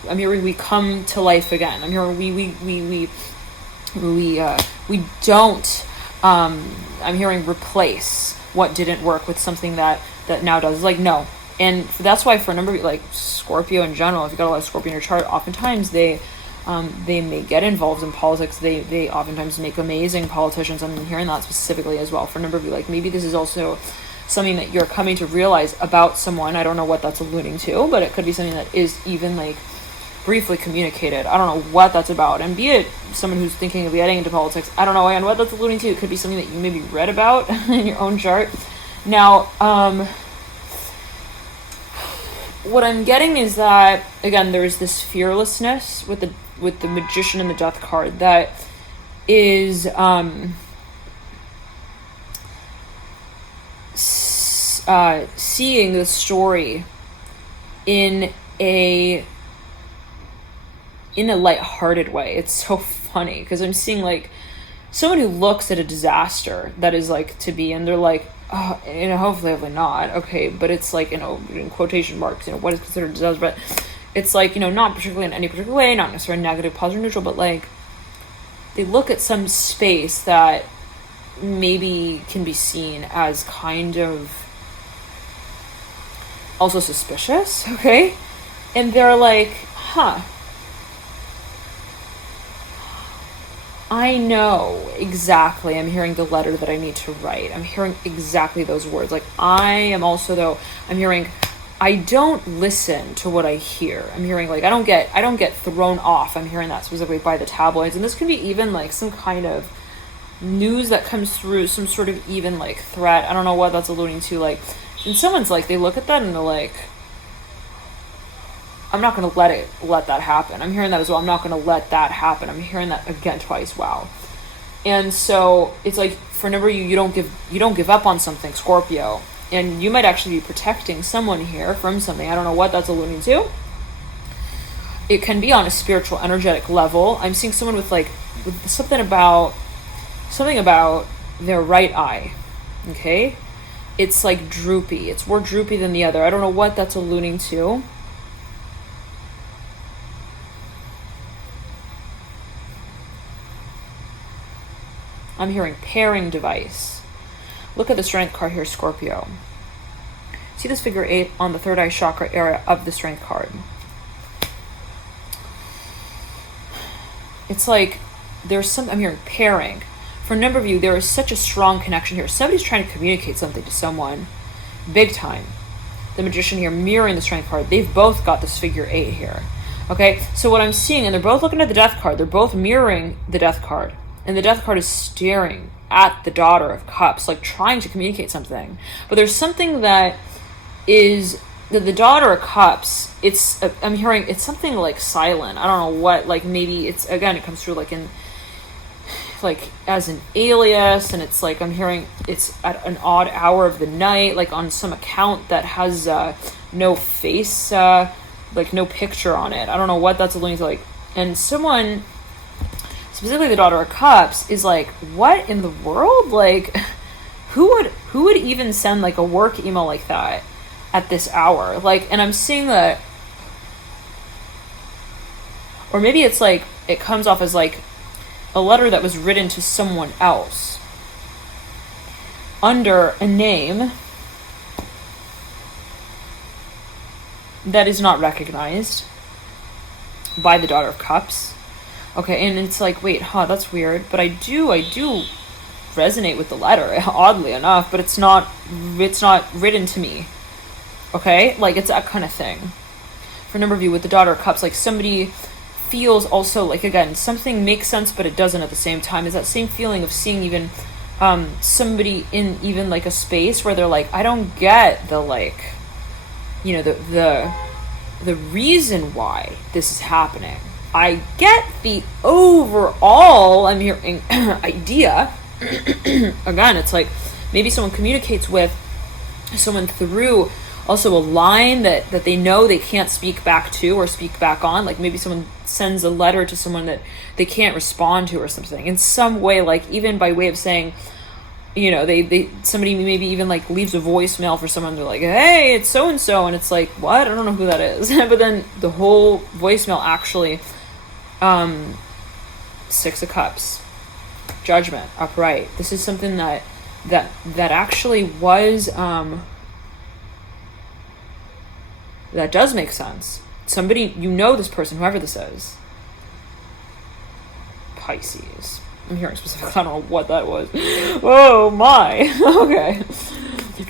I'm hearing we come to life again. I'm hearing we don't I'm hearing replace what didn't work with something that now does. Like, no. And that's why for a number of, like, Scorpio in general, if you got a lot of Scorpio in your chart, oftentimes they They may get involved in politics. They oftentimes make amazing politicians. I'm hearing that specifically as well for a number of you. Like maybe this is also something that you're coming to realize about someone. I don't know what that's alluding to, but it could be something that is even like briefly communicated. I don't know what that's about. And be it someone who's thinking of getting into politics, I don't know again what that's alluding to. It could be something that you maybe read about in your own chart. Now, what I'm getting is that, again, there's this fearlessness with the Magician and the Death card that is seeing the story in a lighthearted way. It's so funny because I'm seeing like someone who looks at a disaster that is like to be, and they're like, oh, hopefully not, okay, but it's like, in quotation marks, what is considered a disaster, but it's like, not particularly in any particular way, not necessarily negative, positive, neutral, but like they look at some space that maybe can be seen as kind of also suspicious, okay, and they're like, I know exactly. I'm hearing the letter that I need to write. I'm hearing exactly those words. Like I am also, though, I'm hearing, I don't listen to what I hear. I'm hearing like, I don't get thrown off. I'm hearing that specifically by the tabloids. And this can be even like some kind of news that comes through, some sort of even like threat. I don't know what that's alluding to. Like, and someone's like, they look at that and they're like, I'm not going to let that happen. I'm hearing that as well. I'm not going to let that happen. I'm hearing that again twice. Wow. And so it's like, for a number of you, you don't give up on something, Scorpio, and you might actually be protecting someone here from something. I don't know what that's alluding to. It can be on a spiritual, energetic level. I'm seeing someone with something about their right eye. Okay. It's like droopy. It's more droopy than the other. I don't know what that's alluding to. I'm hearing pairing device. Look at the strength card here, Scorpio. See this figure 8 on the third eye chakra area of the strength card. It's like I'm hearing pairing. For a number of you, there is such a strong connection here. Somebody's trying to communicate something to someone big time. The Magician here mirroring the strength card. They've both got this figure 8 here. Okay, so what I'm seeing, and they're both looking at the Death card. They're both mirroring the Death card. And the Death card is staring at the Daughter of Cups, like trying to communicate something. But there's something that is the Daughter of Cups. I'm hearing it's something like silent. I don't know what. Like maybe it's, again, it comes through like as an alias, and it's like I'm hearing it's at an odd hour of the night, like on some account that has no face, like no picture on it. I don't know what that's alluding to. Like, and someone, specifically the Daughter of Cups, is like, what in the world? Like, who would even send like a work email like that at this hour? Like, and I'm seeing that, or maybe it's like it comes off as like a letter that was written to someone else under a name that is not recognized by the Daughter of Cups. Okay, and it's like, wait, that's weird. But I do resonate with the letter, oddly enough, but it's not written to me. Okay? Like, it's that kind of thing. For a number of you with the Daughter of Cups, like somebody feels also like, again, something makes sense, but it doesn't at the same time. Is that same feeling of seeing even somebody in even like a space where they're like, I don't get the like, the reason why this is happening. I get the overall, I'm hearing, idea. Again, it's like maybe someone communicates with someone through also a line that they know they can't speak back to or speak back on. Like maybe someone sends a letter to someone that they can't respond to or something. In some way, like even by way of saying, somebody maybe even like leaves a voicemail for someone. They're like, hey, it's so-and-so. And it's like, what? I don't know who that is. But then the whole voicemail actually, 6 of Cups, Judgment, upright. This is something that actually was, that does make sense. Somebody, this person, whoever this is, Pisces. I'm hearing specific. I don't know what that was. Oh my. Okay.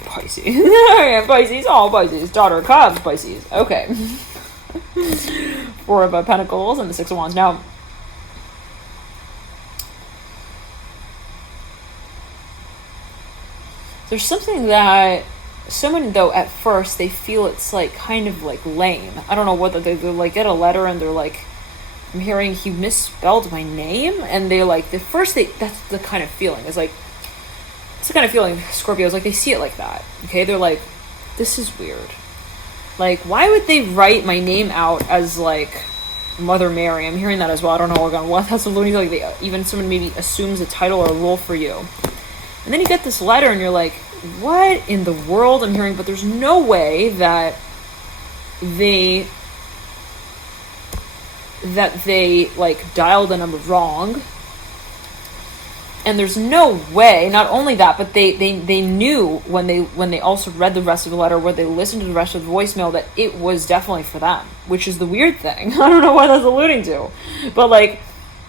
Pisces. Okay, Pisces. Oh, Pisces. Daughter of Cups, Pisces. Okay. Four of Pentacles and the Six of Wands. Now, there's something that someone, though, at first they feel it's like kind of like lame. I don't know what they like get a letter and they're like, I'm hearing he misspelled my name, and they like the first that's the kind of feeling. It's like it's the kind of feeling Scorpios like they see it like that. Okay, they're like, this is weird. Like, why would they write my name out as like Mother Mary? I'm hearing that as well. I don't know what that's alluding to. Like they even someone maybe assumes a title or a role for you, and then you get this letter and you're like, what in the world? I'm hearing, but there's no way that they like dialed the number wrong, and there's no way. Not only that, but they knew when they also read the rest of the letter, where they listened to the rest of the voicemail, that it was definitely for them, which is the weird thing. I don't know what that's alluding to, but like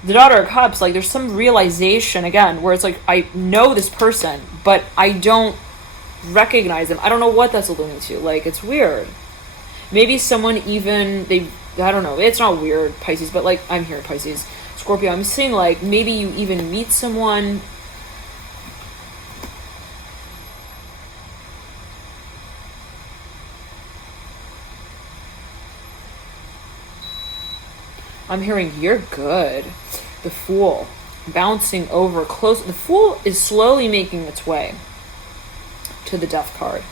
the Daughter of Cups, like there's some realization again where it's like, I know this person, but I don't recognize them. I don't know what that's alluding to. Like, it's weird. Maybe someone even I don't know, it's not weird, Pisces, but like I'm here, Pisces, Scorpio, I'm seeing like maybe you even meet someone I'm hearing you're good. The Fool bouncing over close. The Fool is slowly making its way to the Death card,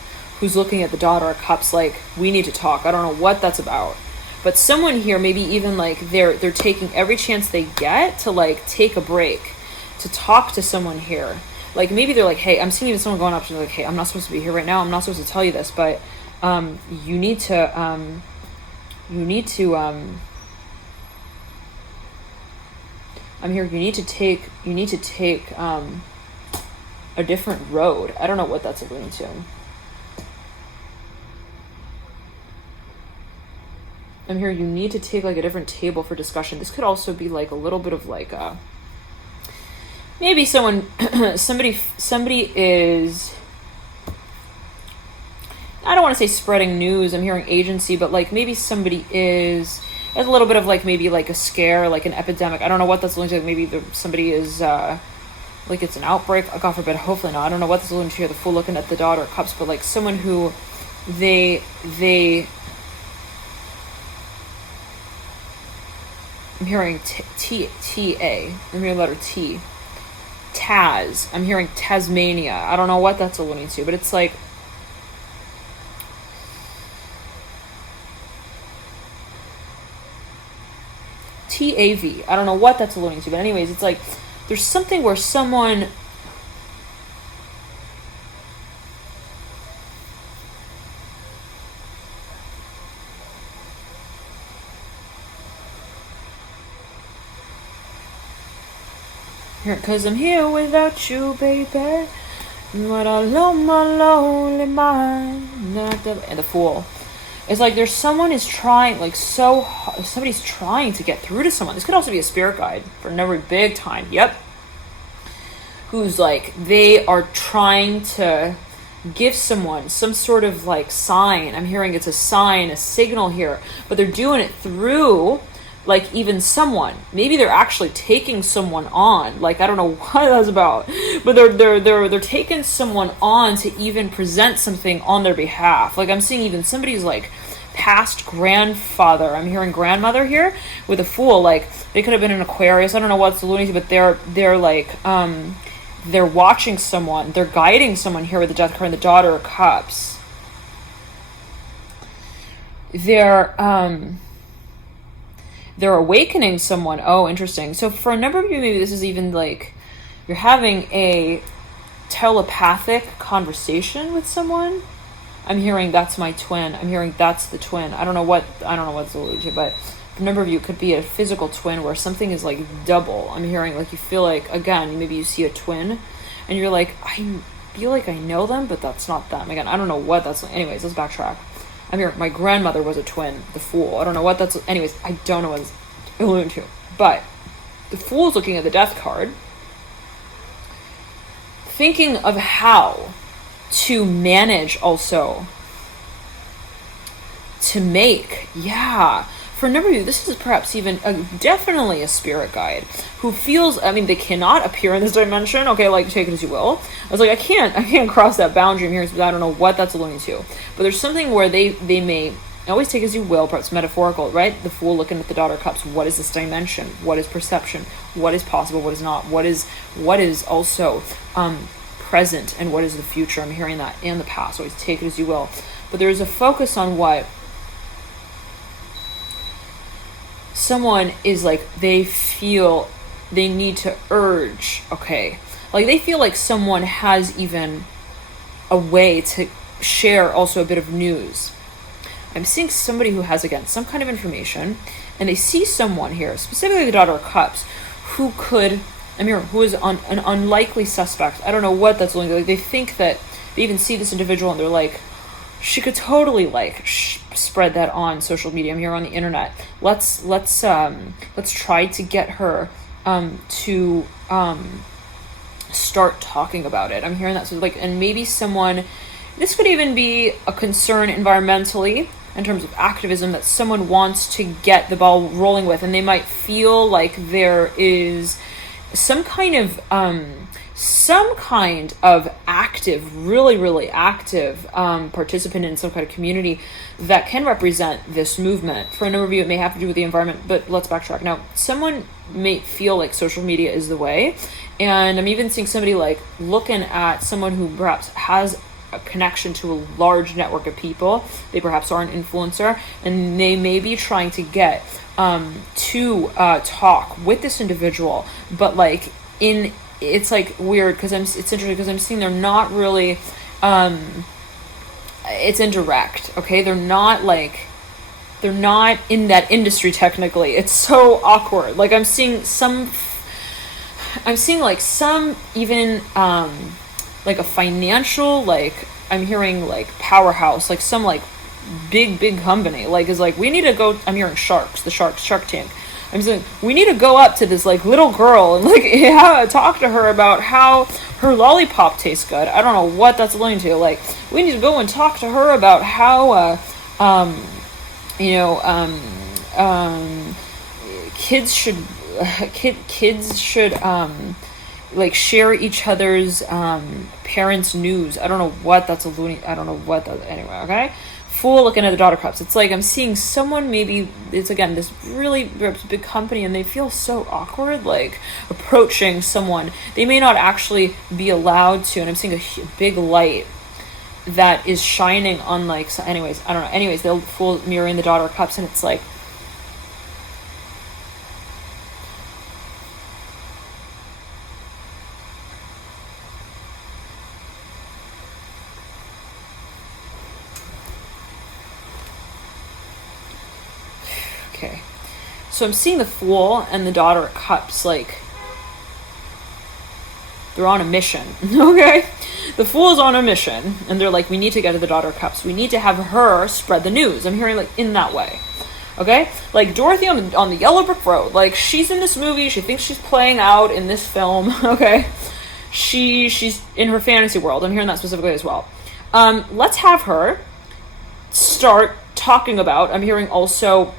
who's looking at the Daughter of Cups like, we need to talk. I don't know what that's about. But someone here, maybe even like they're taking every chance they get to like take a break, to talk to someone here. Like maybe they're like, hey, I'm seeing even someone going up to me like, hey, I'm not supposed to be here right now. I'm not supposed to tell you this, but you need to I'm here, you need to take a different road. I don't know what that's alluding to. I'm here, you need to take like a different table for discussion. This could also be like a little bit of like maybe somebody is, I don't want to say spreading news. I'm hearing agency, but like maybe somebody is, there's a little bit of like maybe like a scare, like an epidemic. I don't know what that's alluding to. Maybe somebody is like it's an outbreak. God forbid, hopefully not. I don't know what this is alluding to here. The Fool looking at the Daughter of Cups, but like someone who they I'm hearing T-A. I'm hearing the letter T. Taz. I'm hearing Tasmania. I don't know what that's alluding to, but it's like T-A-V. I don't know what that's alluding to, but anyways, it's like there's something where someone here, 'cause I'm here without you, baby. But alone, my lonely mind. And the Fool. It's like there's someone is trying, like somebody's trying to get through to someone. This could also be a spirit guide for another big time. Yep. Who's like, they are trying to give someone some sort of like sign. I'm hearing it's a sign, a signal here, but they're doing it through like even someone. Maybe they're actually taking someone on. Like, I don't know what that's about, but they're taking someone on to even present something on their behalf. Like I'm seeing even somebody's like past grandfather. I'm hearing grandmother here with a Fool. Like they could have been an Aquarius. I don't know what's alluding to, but they're like they're watching someone. They're guiding someone here with the Death card and the Daughter of Cups. They're awakening someone. Oh, interesting. So for a number of you, maybe this is even like you're having a telepathic conversation with someone. I'm hearing that's my twin. I'm hearing that's the twin. I don't know what's alluded to, but for a number of you, it could be a physical twin where something is like double. I'm hearing like you feel like, again, maybe you see a twin and you're like, I feel like I know them, but that's not them. Again, I don't know what that's. Anyways, let's backtrack. I'm here. My grandmother was a twin, the Fool. I don't know what that's. Anyways, I don't know what it's alluding to. But the Fool's looking at the Death card, thinking of how to manage also, to make, for a number of you, this is perhaps even definitely a spirit guide who feels, I mean, they cannot appear in this dimension, okay, like, take it as you will. I was like, I can't cross that boundary here, because I don't know what that's alluding to. But there's something where they may, always take as you will, perhaps metaphorical, right? The Fool looking at the Daughter of Cups. What is this dimension? What is perception? What is possible? What is not? What is also present, and what is the future? I'm hearing that, and the past. Always take it as you will. But there's a focus on what someone is like, they feel they need to urge, okay? Like, they feel like someone has even a way to share also a bit of news. I'm seeing somebody who has, again, some kind of information, and they see someone here, specifically the Daughter of Cups, who could, who is an unlikely suspect. I don't know what that's like. They think that they even see this individual, and they're like, she could totally like spread that on social media. I'm here on the internet. Let's try to get her to start talking about it. I'm hearing that. So like, and maybe someone, this could even be a concern environmentally in terms of activism that someone wants to get the ball rolling with, and they might feel like there is some kind of active, really active participant in some kind of community that can represent this movement. For a number of you, it may have to do with the environment, but let's backtrack. Now, someone may feel like social media is the way, and I'm even seeing somebody like looking at someone who perhaps has a connection to a large network of people. They perhaps are an influencer, and they may be trying to get to talk with this individual, but like it's like weird because it's interesting because I'm seeing they're not really it's indirect, okay? They're not in that industry technically. It's so awkward. Like I'm seeing like some even like a financial, like I'm hearing like powerhouse, like some like big company like is like, we need to go, I'm hearing Shark Tank. I'm saying we need to go up to this like little girl and like talk to her about how her lollipop tastes good. I don't know what that's alluding to. Like, we need to go and talk to her about how kids should like share each other's parents' news. I don't know what that's alluding. Anyway, okay. Fool looking at the Daughter of Cups. It's like I'm seeing someone, maybe it's again this really big company, and they feel so awkward like approaching someone. They may not actually be allowed to, and I'm seeing a big light that is shining on like, so anyways, I don't know. Anyways, the Fool mirroring the Daughter of Cups, and it's like, okay, so I'm seeing the Fool and the Daughter of Cups, like, they're on a mission, okay? The Fool is on a mission, and they're like, we need to get to the Daughter of Cups. We need to have her spread the news. I'm hearing, like, in that way, okay? Like, Dorothy on the Yellow Brick Road, like, she's in this movie. She thinks she's playing out in this film, okay? She's in her fantasy world. I'm hearing that specifically as well. Let's have her start talking about, I'm hearing also,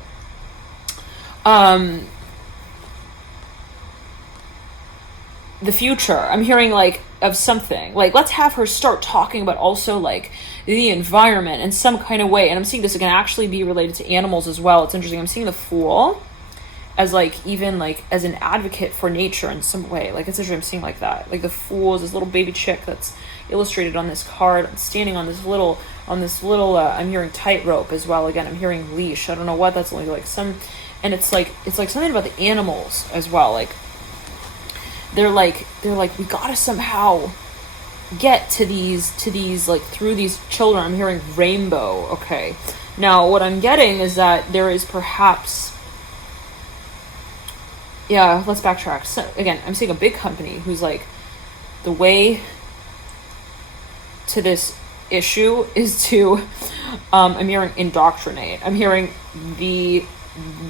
the future. I'm hearing like of something like, let's have her start talking about also like the environment in some kind of way. And I'm seeing this can actually be related to animals as well. It's interesting. I'm seeing the Fool as like even like as an advocate for nature in some way. Like it's interesting. I'm seeing like that. Like the Fool is this little baby chick that's illustrated on this card, standing on this little I'm hearing tightrope as well. Again, I'm hearing leash. I don't know what that's like some, and it's like something about the animals as well. Like they're like we gotta somehow get to these like through these children. I'm hearing rainbow. Okay, now what I'm getting is that there is perhaps, yeah, let's backtrack. So again, I'm seeing a big company who's like, the way to this issue is to I'm hearing indoctrinate. I'm hearing the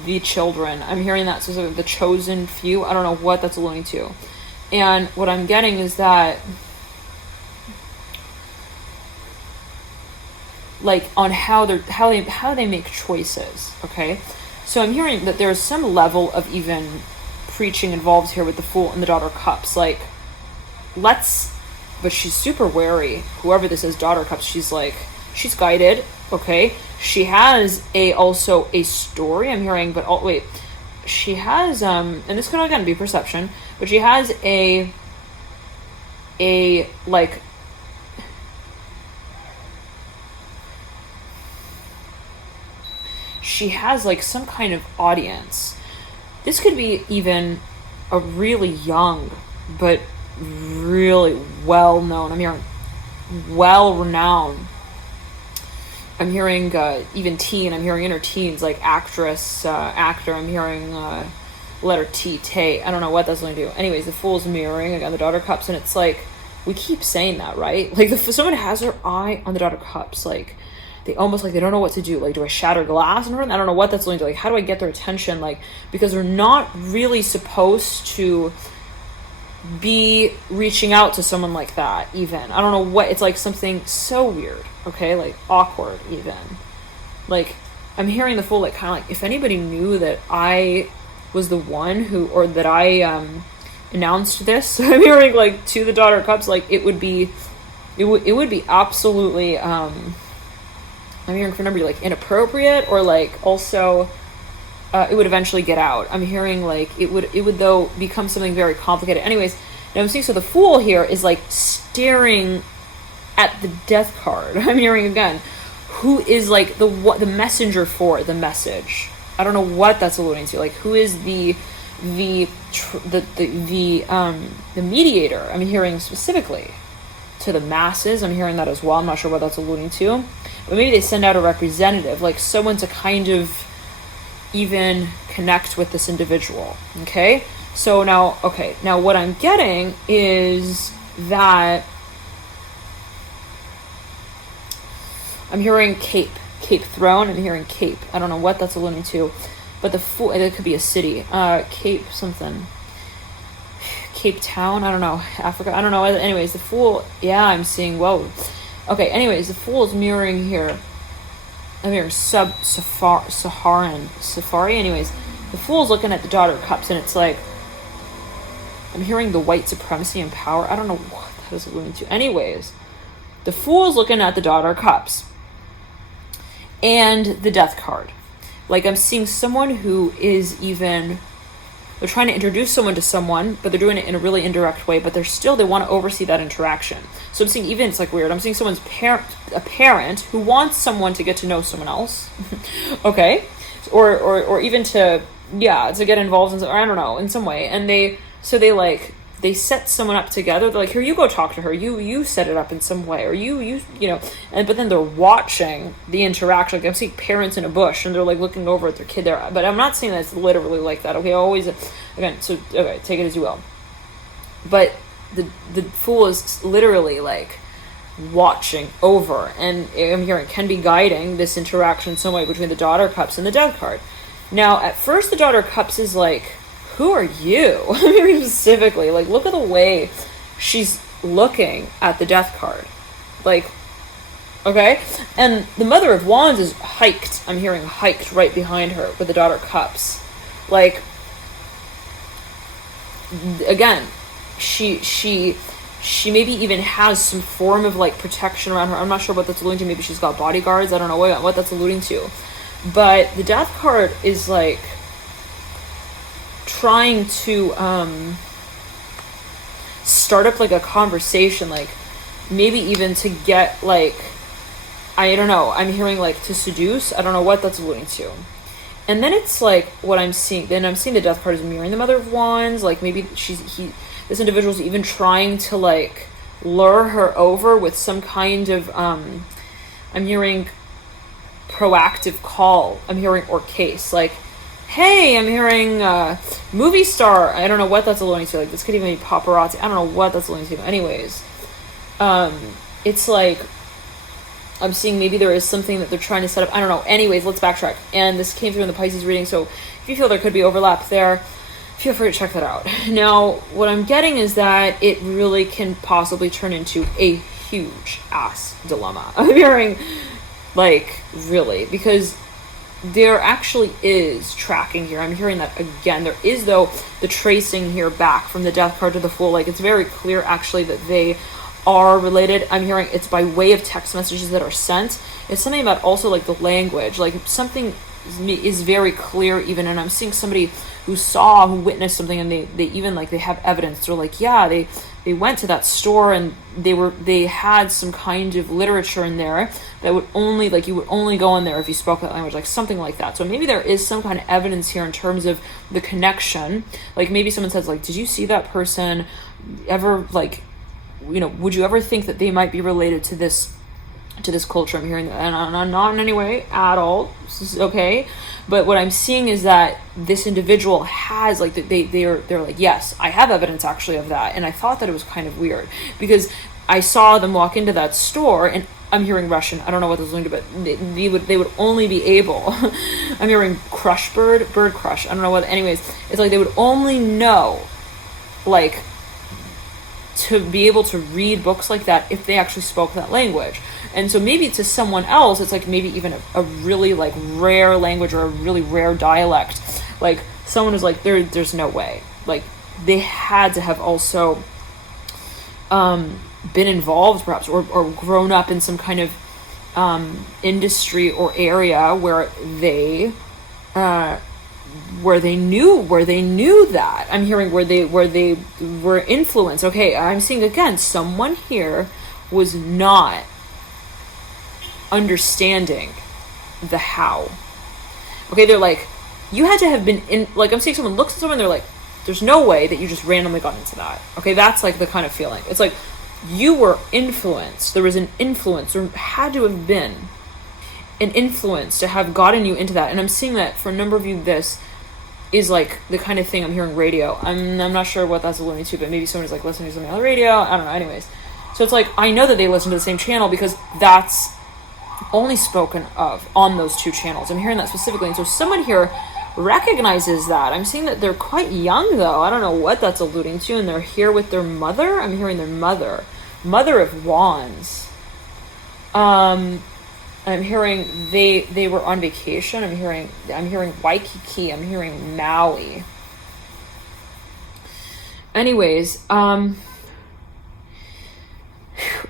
the children. I'm hearing that specifically, the chosen few. I don't know what that's alluding to. And what I'm getting is that, like, on how they make choices, okay? So I'm hearing that there's some level of even preaching involved here with the Fool and the Daughter of Cups. Like, but she's super wary. Whoever this is, Daughter of Cups, she's guided, okay? She has also a story, I'm hearing, but wait. She has, and this could again be perception, but she has like, she has like some kind of audience. This could be even a really young, but really well-known, I'm hearing well-renowned, I'm hearing even teen, I'm hearing inner teens, like actress, actor, I'm hearing letter T, Tay, I don't know what that's going to do. Anyways, the Fool's mirroring, again, the Daughter of Cups, and it's like, we keep saying that, right? Like, someone has their eye on the Daughter of Cups, like, they almost, like, they don't know what to do. Like, do I shatter glass in front of them? I don't know what that's going to do. Like, how do I get their attention? Like, because they're not really supposed to be reaching out to someone like that, even. I don't know what, it's like something so weird, okay? Like, awkward, even. Like, I'm hearing the Fool, like, kind of like, if anybody knew that I was the one who, or that I announced this, I'm hearing, like, to the Daughter of Cups, like, it would be absolutely, I'm hearing for number like inappropriate, or like also it would eventually get out. I'm hearing like it would though become something very complicated. Anyways, now I'm seeing, so the Fool here is like staring at the Death card. I'm hearing again, who is like the messenger for the message. I don't know what that's alluding to. Like, who is the mediator? I'm hearing specifically to the masses. I'm hearing that as well. I'm not sure what that's alluding to. But maybe they send out a representative, like someone to kind of even connect with this individual, okay? So now what I'm getting is that I'm hearing cape throne, I'm hearing cape. I don't know what that's alluding to, but the Fool, it could be a city, Cape something. Cape Town, I don't know, Africa, I don't know. Anyways, the Fool, yeah, I'm seeing, whoa. Okay, anyways, the Fool is mirroring here. I'm hearing sub-Saharan safari. Anyways, the Fool's looking at the Daughter of Cups, and it's like, I'm hearing the white supremacy and power. I don't know what that is alluding to. Anyways, the Fool's looking at the Daughter of Cups and the Death card. Like, I'm seeing someone who is even, they're trying to introduce someone to someone, but they're doing it in a really indirect way, but they want to oversee that interaction. So I'm seeing, even, it's like weird, I'm seeing someone's a parent who wants someone to get to know someone else, okay? Or even to get involved in, or I don't know, in some way. And they set someone up together. They're like, here, you go talk to her. You set it up in some way, or you know. And but then they're watching the interaction. Like, I'm seeing parents in a bush, and they're like looking over at their kid there. But I'm not saying that it's literally like that. Okay, always again. So okay, take it as you will. But the Fool is literally like watching over, and I'm hearing can be guiding this interaction in some way between the Daughter of Cups and the Death card. Now, at first, the Daughter of Cups is like, who are you? I'm hearing specifically, like, look at the way she's looking at the Death card. Like, okay? And the Mother of Wands is hiked. I'm hearing hiked right behind her with the Daughter of Cups. Like, again, she maybe even has some form of, like, protection around her. I'm not sure what that's alluding to. Maybe she's got bodyguards. I don't know what that's alluding to. But the Death card is, like, trying to start up like a conversation, like maybe even to get, like, I don't know, I'm hearing like to seduce. I don't know what that's alluding to. And then it's like what I'm seeing, then I'm seeing the Death card is mirroring the Mother of Wands. Like, maybe this individual's even trying to like lure her over with some kind of I'm hearing proactive call, I'm hearing, or case, like, hey, I'm hearing movie star. I don't know what that's alluding to. Like, this could even be paparazzi. I don't know what that's alluding to. Anyways, it's like I'm seeing maybe there is something that they're trying to set up. I don't know. Anyways, let's backtrack. And this came through in the Pisces reading. So if you feel there could be overlap there, feel free to check that out. Now, what I'm getting is that it really can possibly turn into a huge ass dilemma. I'm hearing, like, really, because there actually is tracking here. I'm hearing that again. There is, though, the tracing here back from the Death card to the Fool. Like, it's very clear, actually, that they are related. I'm hearing it's by way of text messages that are sent. It's something about also, like, the language. Like, something is very clear even, and I'm seeing somebody who witnessed something, and they even, like, they have evidence. They're like, yeah, they went to that store, and they had some kind of literature in there that would only, like, you would only go in there if you spoke that language, like something like that. So maybe there is some kind of evidence here in terms of the connection. Like, maybe someone says, like, did you see that person ever, like, you know, would you ever think that they might be related to this culture? I'm hearing that, and I'm not in any way at all. This is okay. But what I'm seeing is that this individual has, like, they're like, yes, I have evidence actually of that. And I thought that it was kind of weird because I saw them walk into that store, and I'm hearing Russian. I don't know what this is going to, but they would only be able, I'm hearing bird crush. I don't know what, anyways, it's like they would only know, like, to be able to read books like that if they actually spoke that language. And so maybe to someone else, it's like maybe even a really, like, rare language or a really rare dialect. Like, someone was like, there's no way. Like, they had to have also been involved perhaps or grown up in some kind of industry or area where they knew that. I'm hearing where they were influenced. Okay, I'm seeing again, someone here was not understanding the how. Okay, they're like, you had to have been in, like, I'm seeing someone looks at someone, they're like, there's no way that you just randomly got into that. Okay, that's like the kind of feeling. It's like you were influenced. There was an influence. There had to have been an influence to have gotten you into that. And I'm seeing that for a number of you, this is like the kind of thing. I'm hearing radio. I'm not sure what that's alluding to, but maybe someone's like listening to something on the radio. I don't know. Anyways, so it's like I know that they listen to the same channel because that's only spoken of on those two channels. I'm hearing that specifically. And so someone here recognizes that. I'm seeing that they're quite young, though. I don't know what that's alluding to. And they're here with their mother. I'm hearing their mother of wands. I'm hearing they were on vacation. I'm hearing Waikiki. I'm hearing Maui. Anyways, and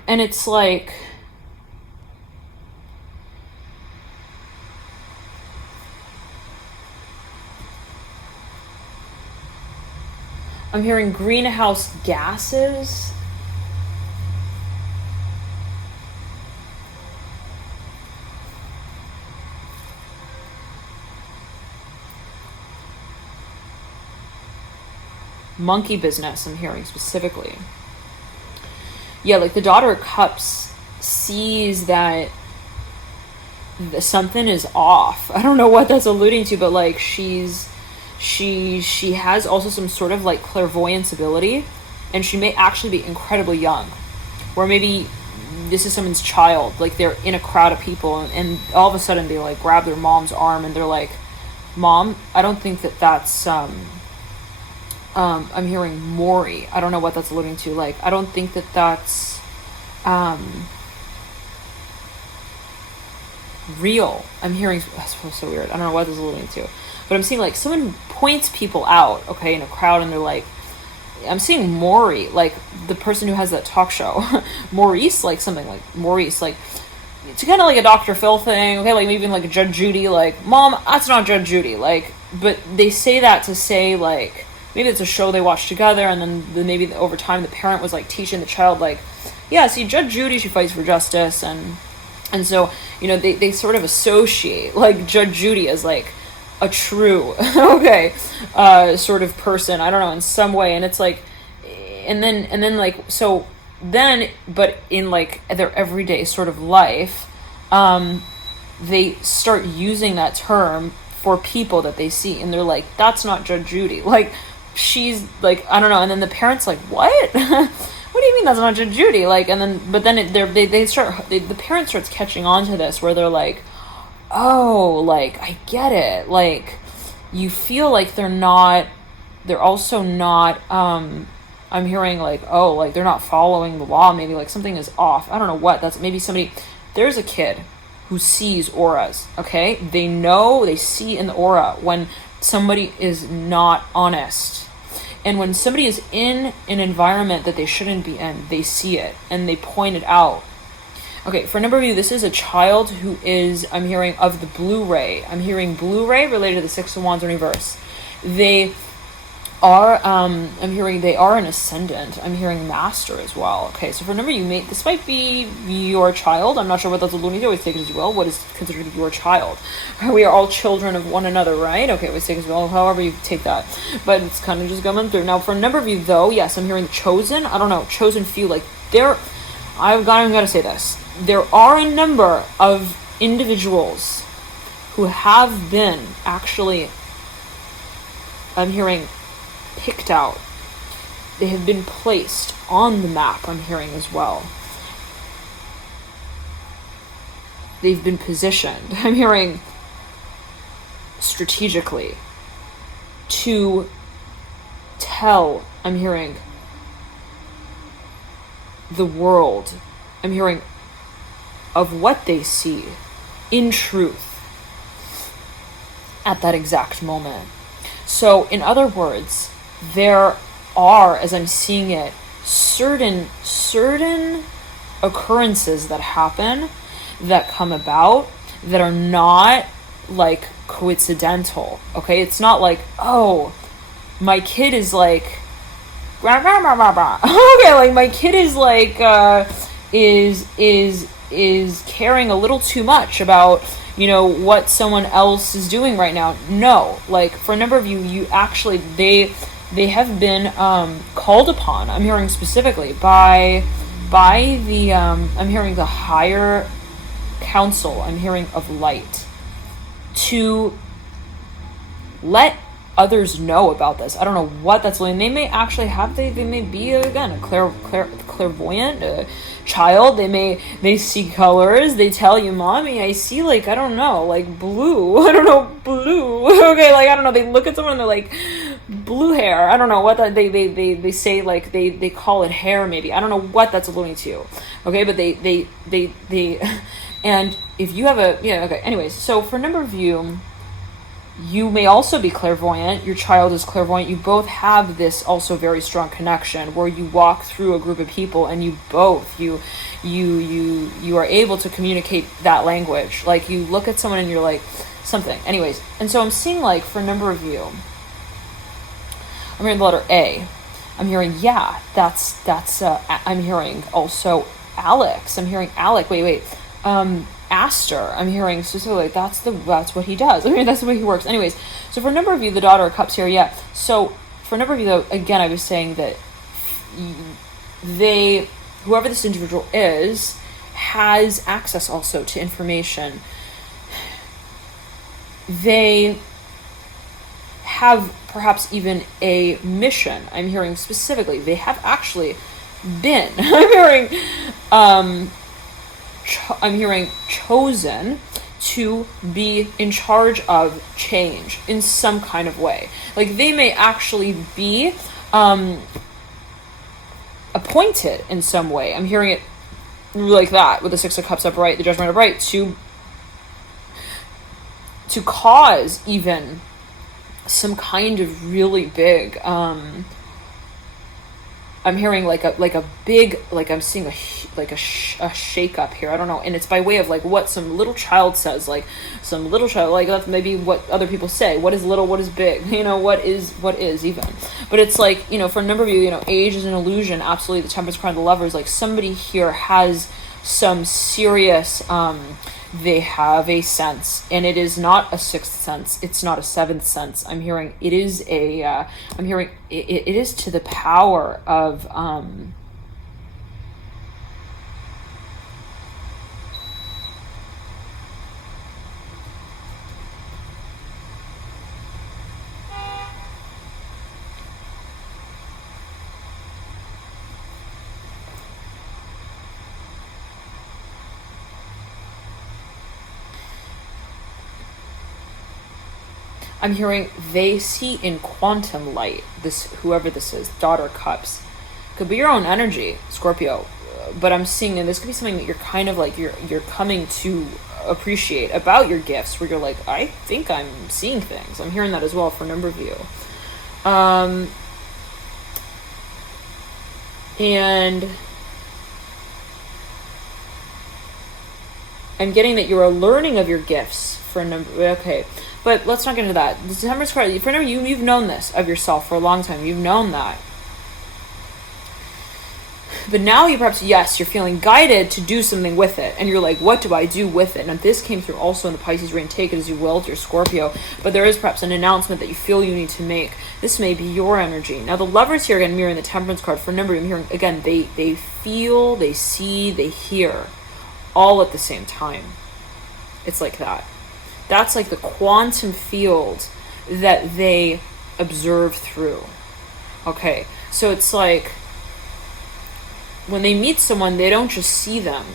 it's like, I'm hearing greenhouse gases. Monkey business, I'm hearing specifically. Yeah, like the Daughter of Cups sees that something is off. I don't know what that's alluding to, but like she has also some sort of like clairvoyance ability, and she may actually be incredibly young, or maybe this is someone's child. Like they're in a crowd of people, and all of a sudden they like grab their mom's arm and they're like, "Mom, I don't think that's I'm hearing Maury. I don't know what that's alluding to. Like, I don't think that's real. I'm hearing, that's so weird. I don't know what this is alluding to. But I'm seeing, like, someone points people out, okay, in a crowd, and they're like, I'm seeing Maury, like, the person who has that talk show. Maurice, like, something like Maurice, like, it's kind of like a Dr. Phil thing, okay, like, maybe even, like, Judge Judy, like, Mom, that's not Judge Judy, like, but they say that to say, like, maybe it's a show they watched together, and then maybe over time the parent was like teaching the child, like, yeah, see, Judge Judy, she fights for justice, and so, you know, they sort of associate like Judge Judy as like a true okay sort of person, I don't know, in some way. And it's like, and then like, so then, but in like their everyday sort of life, they start using that term for people that they see, and they're like, that's not Judge Judy, like, she's like, I don't know. And then the parents like, what? What what do you mean that's not Judge Judy? Like, and then, but then the parent starts catching on to this where they're like, oh, like, I get it. Like, you feel like they're also not, I'm hearing like, oh, like they're not following the law. Maybe like something is off. I don't know what. That's maybe there's a kid who sees auras, okay? They see in the aura when somebody is not honest. And when somebody is in an environment that they shouldn't be in, they see it and they point it out. Okay, for a number of you, this is a child who is, I'm hearing, of the blue ray. I'm hearing blue ray related to the Six of Wands in reverse. They are, I'm hearing they are an ascendant. I'm hearing master as well. Okay, so for a number of you, this might be your child. I'm not sure what that's alluding to. Always take it as well. What is considered your child? We are all children of one another, right? Okay, always take it as well. However you take that. But it's kind of just coming through. Now, for a number of you, though, yes, I'm hearing chosen. I don't know. Chosen feel like I'm gotta say this. There are a number of individuals who have been actually, I'm hearing, picked out. They have been placed on the map, I'm hearing as well. They've been positioned, I'm hearing, strategically to tell, I'm hearing, the world, I'm hearing, of what they see in truth at that exact moment. So, in other words, there are, as I'm seeing it, certain occurrences that happen, that come about, that are not like coincidental. Okay, it's not like, oh, my kid is like, rah, rah, rah, rah, rah. Okay, like my kid is like is caring a little too much about, you know, what someone else is doing right now. No, like for a number of you actually, they have been called upon, I'm hearing specifically, by the, I'm hearing the higher council, I'm hearing of light, to let others know about this. I don't know what that's like. They may actually have, they may be, again, a clairvoyant child. They see colors. They tell you, mommy, I see, like, I don't know, like blue. I don't know, blue. Okay, like, I don't know. They look at someone and they're like, blue hair. I don't know what that, they say, like, they call it hair, maybe. I don't know what that's alluding to. Okay, but they and if you have a, yeah, okay, anyways, so for a number of you may also be clairvoyant. Your child is clairvoyant. You both have this also very strong connection where you walk through a group of people and you are able to communicate that language. Like you look at someone and you're like something. Anyways, and so I'm seeing, like, for a number of you, I'm hearing the letter A. I'm hearing, yeah, that's I'm hearing also Alex. I'm hearing Alec. Wait. Aster, I'm hearing specifically, that's what he does. I mean, that's the way he works. Anyways, so for a number of you, the Daughter of Cups here, yeah. So for a number of you, though, again, I was saying that whoever this individual is, has access also to information. They have perhaps even a mission. I'm hearing specifically, they have actually been, I'm hearing chosen to be in charge of change in some kind of way. Like they may actually be appointed in some way. I'm hearing it like that with the Six of Cups upright, the Judgment upright, to cause even some kind of really big I'm hearing like a big, like I'm seeing a shake up here. I don't know. And it's by way of like what some little child says, like some little child, like that's maybe what other people say. What is little? What is big? You know, what is even? But it's like, you know, for a number of you, you know, age is an illusion. Absolutely. The Temperance card, the Lovers, like somebody here has some serious, they have a sense, and it is not a sixth sense. It's not a seventh sense. I'm hearing it is I'm hearing it is to the power of, I'm hearing they see in quantum light, this, whoever this is, Daughter of Cups. Could be your own energy, Scorpio. But I'm seeing, and this could be something that you're kind of like, you're coming to appreciate about your gifts, where you're like, I think I'm seeing things. I'm hearing that as well for a number of you. And I'm getting that you are learning of your gifts for a number. Okay, but let's not get into that. The Temperance card, for a number, you've known this of yourself for a long time. You've known that. But now you perhaps, yes, you're feeling guided to do something with it. And you're like, what do I do with it? And this came through also in the Pisces reign. Take it as you will, dear Scorpio. But there is perhaps an announcement that you feel you need to make. This may be your energy. Now the Lovers here, again, mirroring the Temperance card. For a number, I'm hearing, again, they feel, they see, they hear, all at the same time. It's like that. That's like the quantum field that they observe through. Okay, so it's like, when they meet someone, they don't just see them.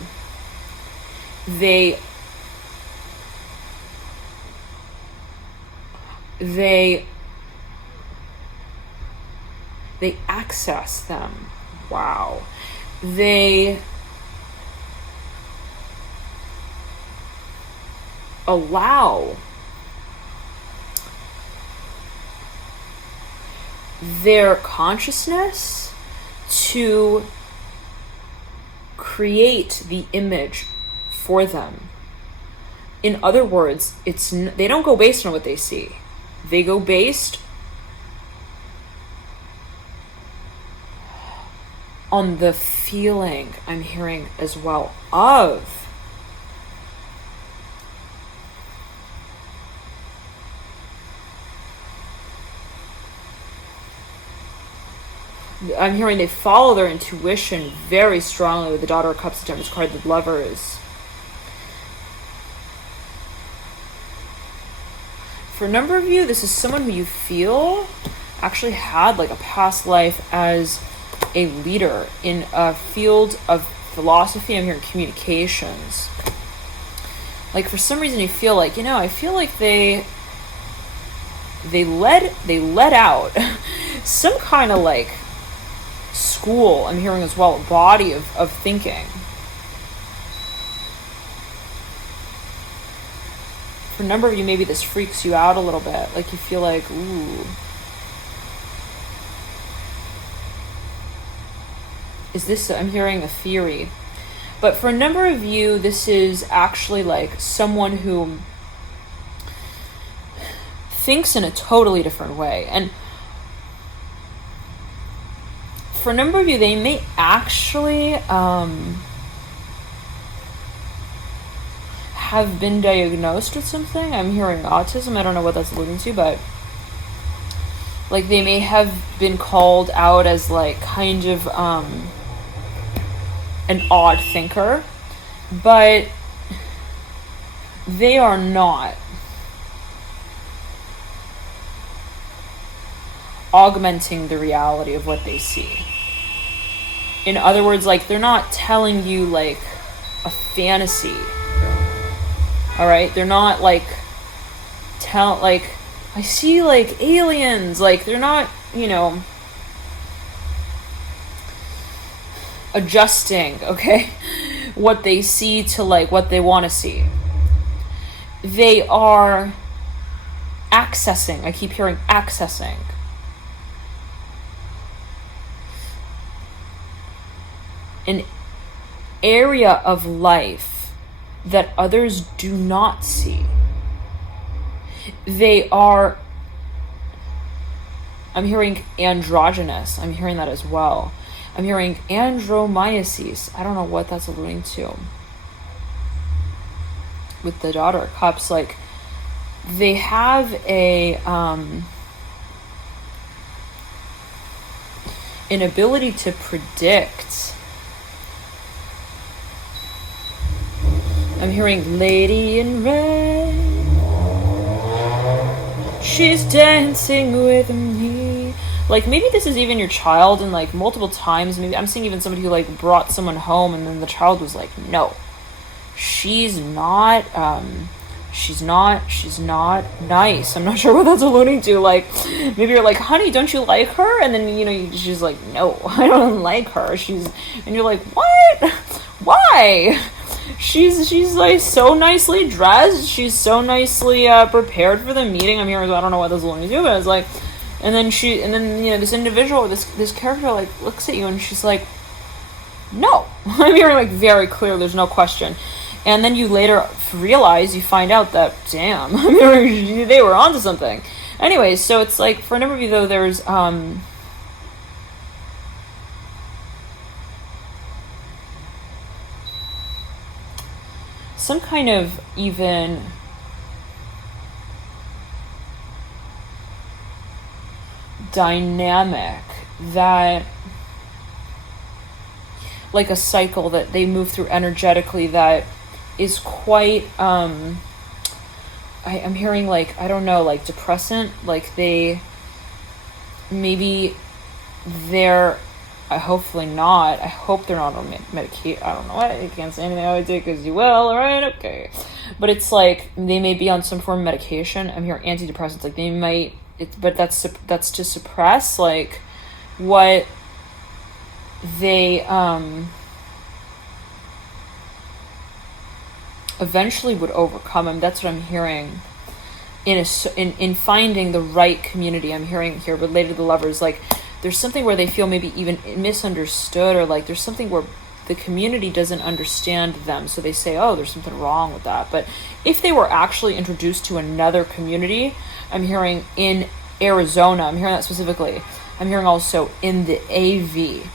They access them. Wow. They allow their consciousness to create the image for them. In other words, they don't go based on what they see. They go based on the feeling, I'm hearing as well, of I'm hearing they follow their intuition very strongly with the Daughter of Cups, the Temperance card, the Lovers. For a number of you, this is someone who you feel actually had like a past life as a leader in a field of philosophy. I'm hearing communications. Like for some reason you feel like, I feel like they let out some kind of like school, I'm hearing as well, a body of thinking. For a number of you, maybe this freaks you out a little bit. Like you feel like, ooh. Is this, I'm hearing a theory. But for a number of you, this is actually like someone who thinks in a totally different way. And for a number of you, they may actually have been diagnosed with something. I'm hearing autism. I don't know what that's alluding to, but like they may have been called out as like kind of an odd thinker, but they are not augmenting the reality of what they see. In other words, like they're not telling you like a fantasy. All right, they're not like I see like aliens. Like they're not, adjusting, okay, what they see to like what they want to see. They are accessing. I keep hearing accessing. An area of life that others do not see. They are, I'm hearing androgynous. I'm hearing that as well. I'm hearing andromyosis. I don't know what that's alluding to. With the Daughter of Cups, like they have an ability to predict. I'm hearing Lady in Red. She's dancing with me. Like maybe this is even your child, and like multiple times, maybe I'm seeing even somebody who like brought someone home and then the child was like, no, she's not she's not nice. I'm not sure what that's alluding to. Like, maybe you're like, honey, don't you like her? And then, you know, she's like, no, I don't like her. And you're like, what? Why? She's like so nicely dressed. She's so nicely prepared for the meeting. I'm hearing, I don't know what that's alluding to, but it's like, and then you know, this individual, this character, like, looks at you and she's like, no. I'm hearing, like, very clear, there's no question. And then you later realize, you find out that, damn, they were onto something. Anyways, so it's like, for a number of you, though, there's, some kind of even dynamic that, like a cycle that they move through energetically that is quite, I'm hearing, like, I don't know, like depressant, like they're, hopefully not, I hope they're not on medication, I don't know, I can't say anything I would take because you will, alright, okay, but it's like, they may be on some form of medication. I'm hearing antidepressants, like they might, but that's to suppress, like, what they, eventually would overcome them. That's what I'm hearing in finding the right community. I'm hearing here related to the lovers, like there's something where they feel maybe even misunderstood, or like there's something where the community doesn't understand them, so they say, oh, there's something wrong with that. But if they were actually introduced to another community, I'm hearing in Arizona, I'm hearing that specifically, I'm hearing also in the AV,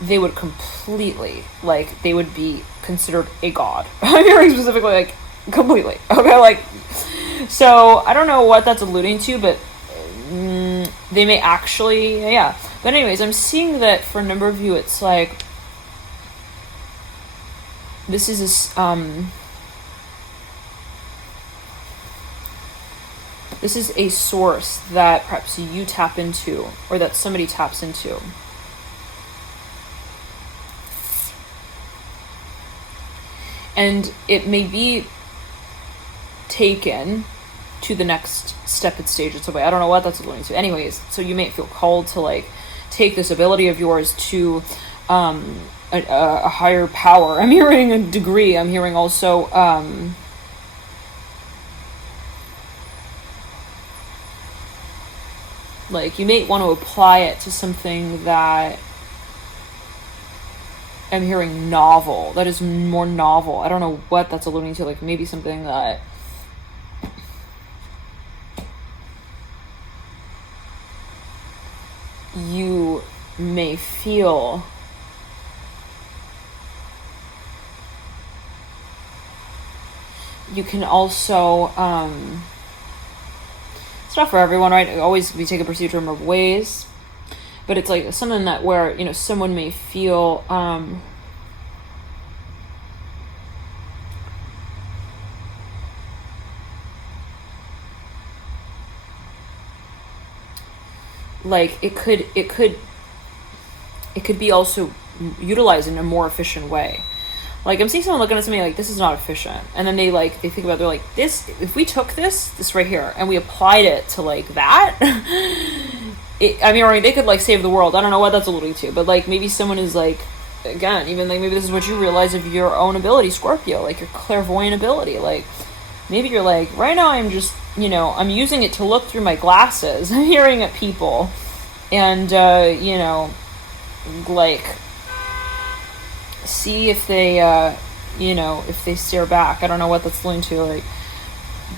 they would completely, like, they would be considered a god. I'm hearing specifically, like, completely. Okay, like, so I don't know what that's alluding to, but they may actually, yeah. But anyways, I'm seeing that for a number of you, it's like, this is this is a source that perhaps you tap into, or that somebody taps into. And it may be taken to the next step and stage. It's a way. I don't know what that's alluding to. Anyways, so you may feel called to, like, take this ability of yours to a higher power. I'm hearing a degree. I'm hearing also like you may want to apply it to something that I'm hearing novel, that is more novel. I don't know what that's alluding to, like maybe something that you may feel you can also it's not for everyone, right? Always we take a procedure in of ways, but it's like something that where, you know, someone may feel like it could be also utilized in a more efficient way. Like I'm seeing someone looking at something like, this is not efficient, and then they think about, they're like, this, if we took this right here and we applied it to like that, I mean, they could like save the world. I don't know what that's alluding to, but like maybe someone is like, again, even like maybe this is what you realize of your own ability, Scorpio, like your clairvoyant ability. Like maybe you're like, right now I'm just, you know, I'm using it to look through my glasses. I'm hearing at people and, you know, like see if they, you know, if they stare back. I don't know what that's linked to. Like,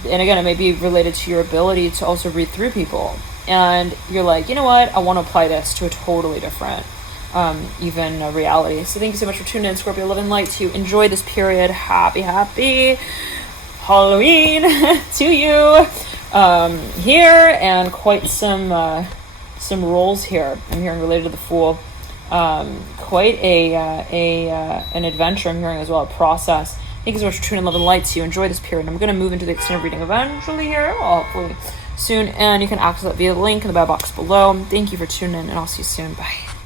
and again, it may be related to your ability to also read through people. And you're like, you know what? I want to apply this to a totally different, even reality. So thank you so much for tuning in, Scorpio. Love and light to enjoy this period. Happy Halloween to you here, and quite some roles here. I'm hearing related to the Fool. Quite an adventure I'm hearing as well, a process. Thank you so much for tuning in, Love and Light, to enjoy this period. I'm going to move into the extended reading eventually here, well, hopefully soon, and you can access that via the link in the bio box below. Thank you for tuning in, and I'll see you soon. Bye.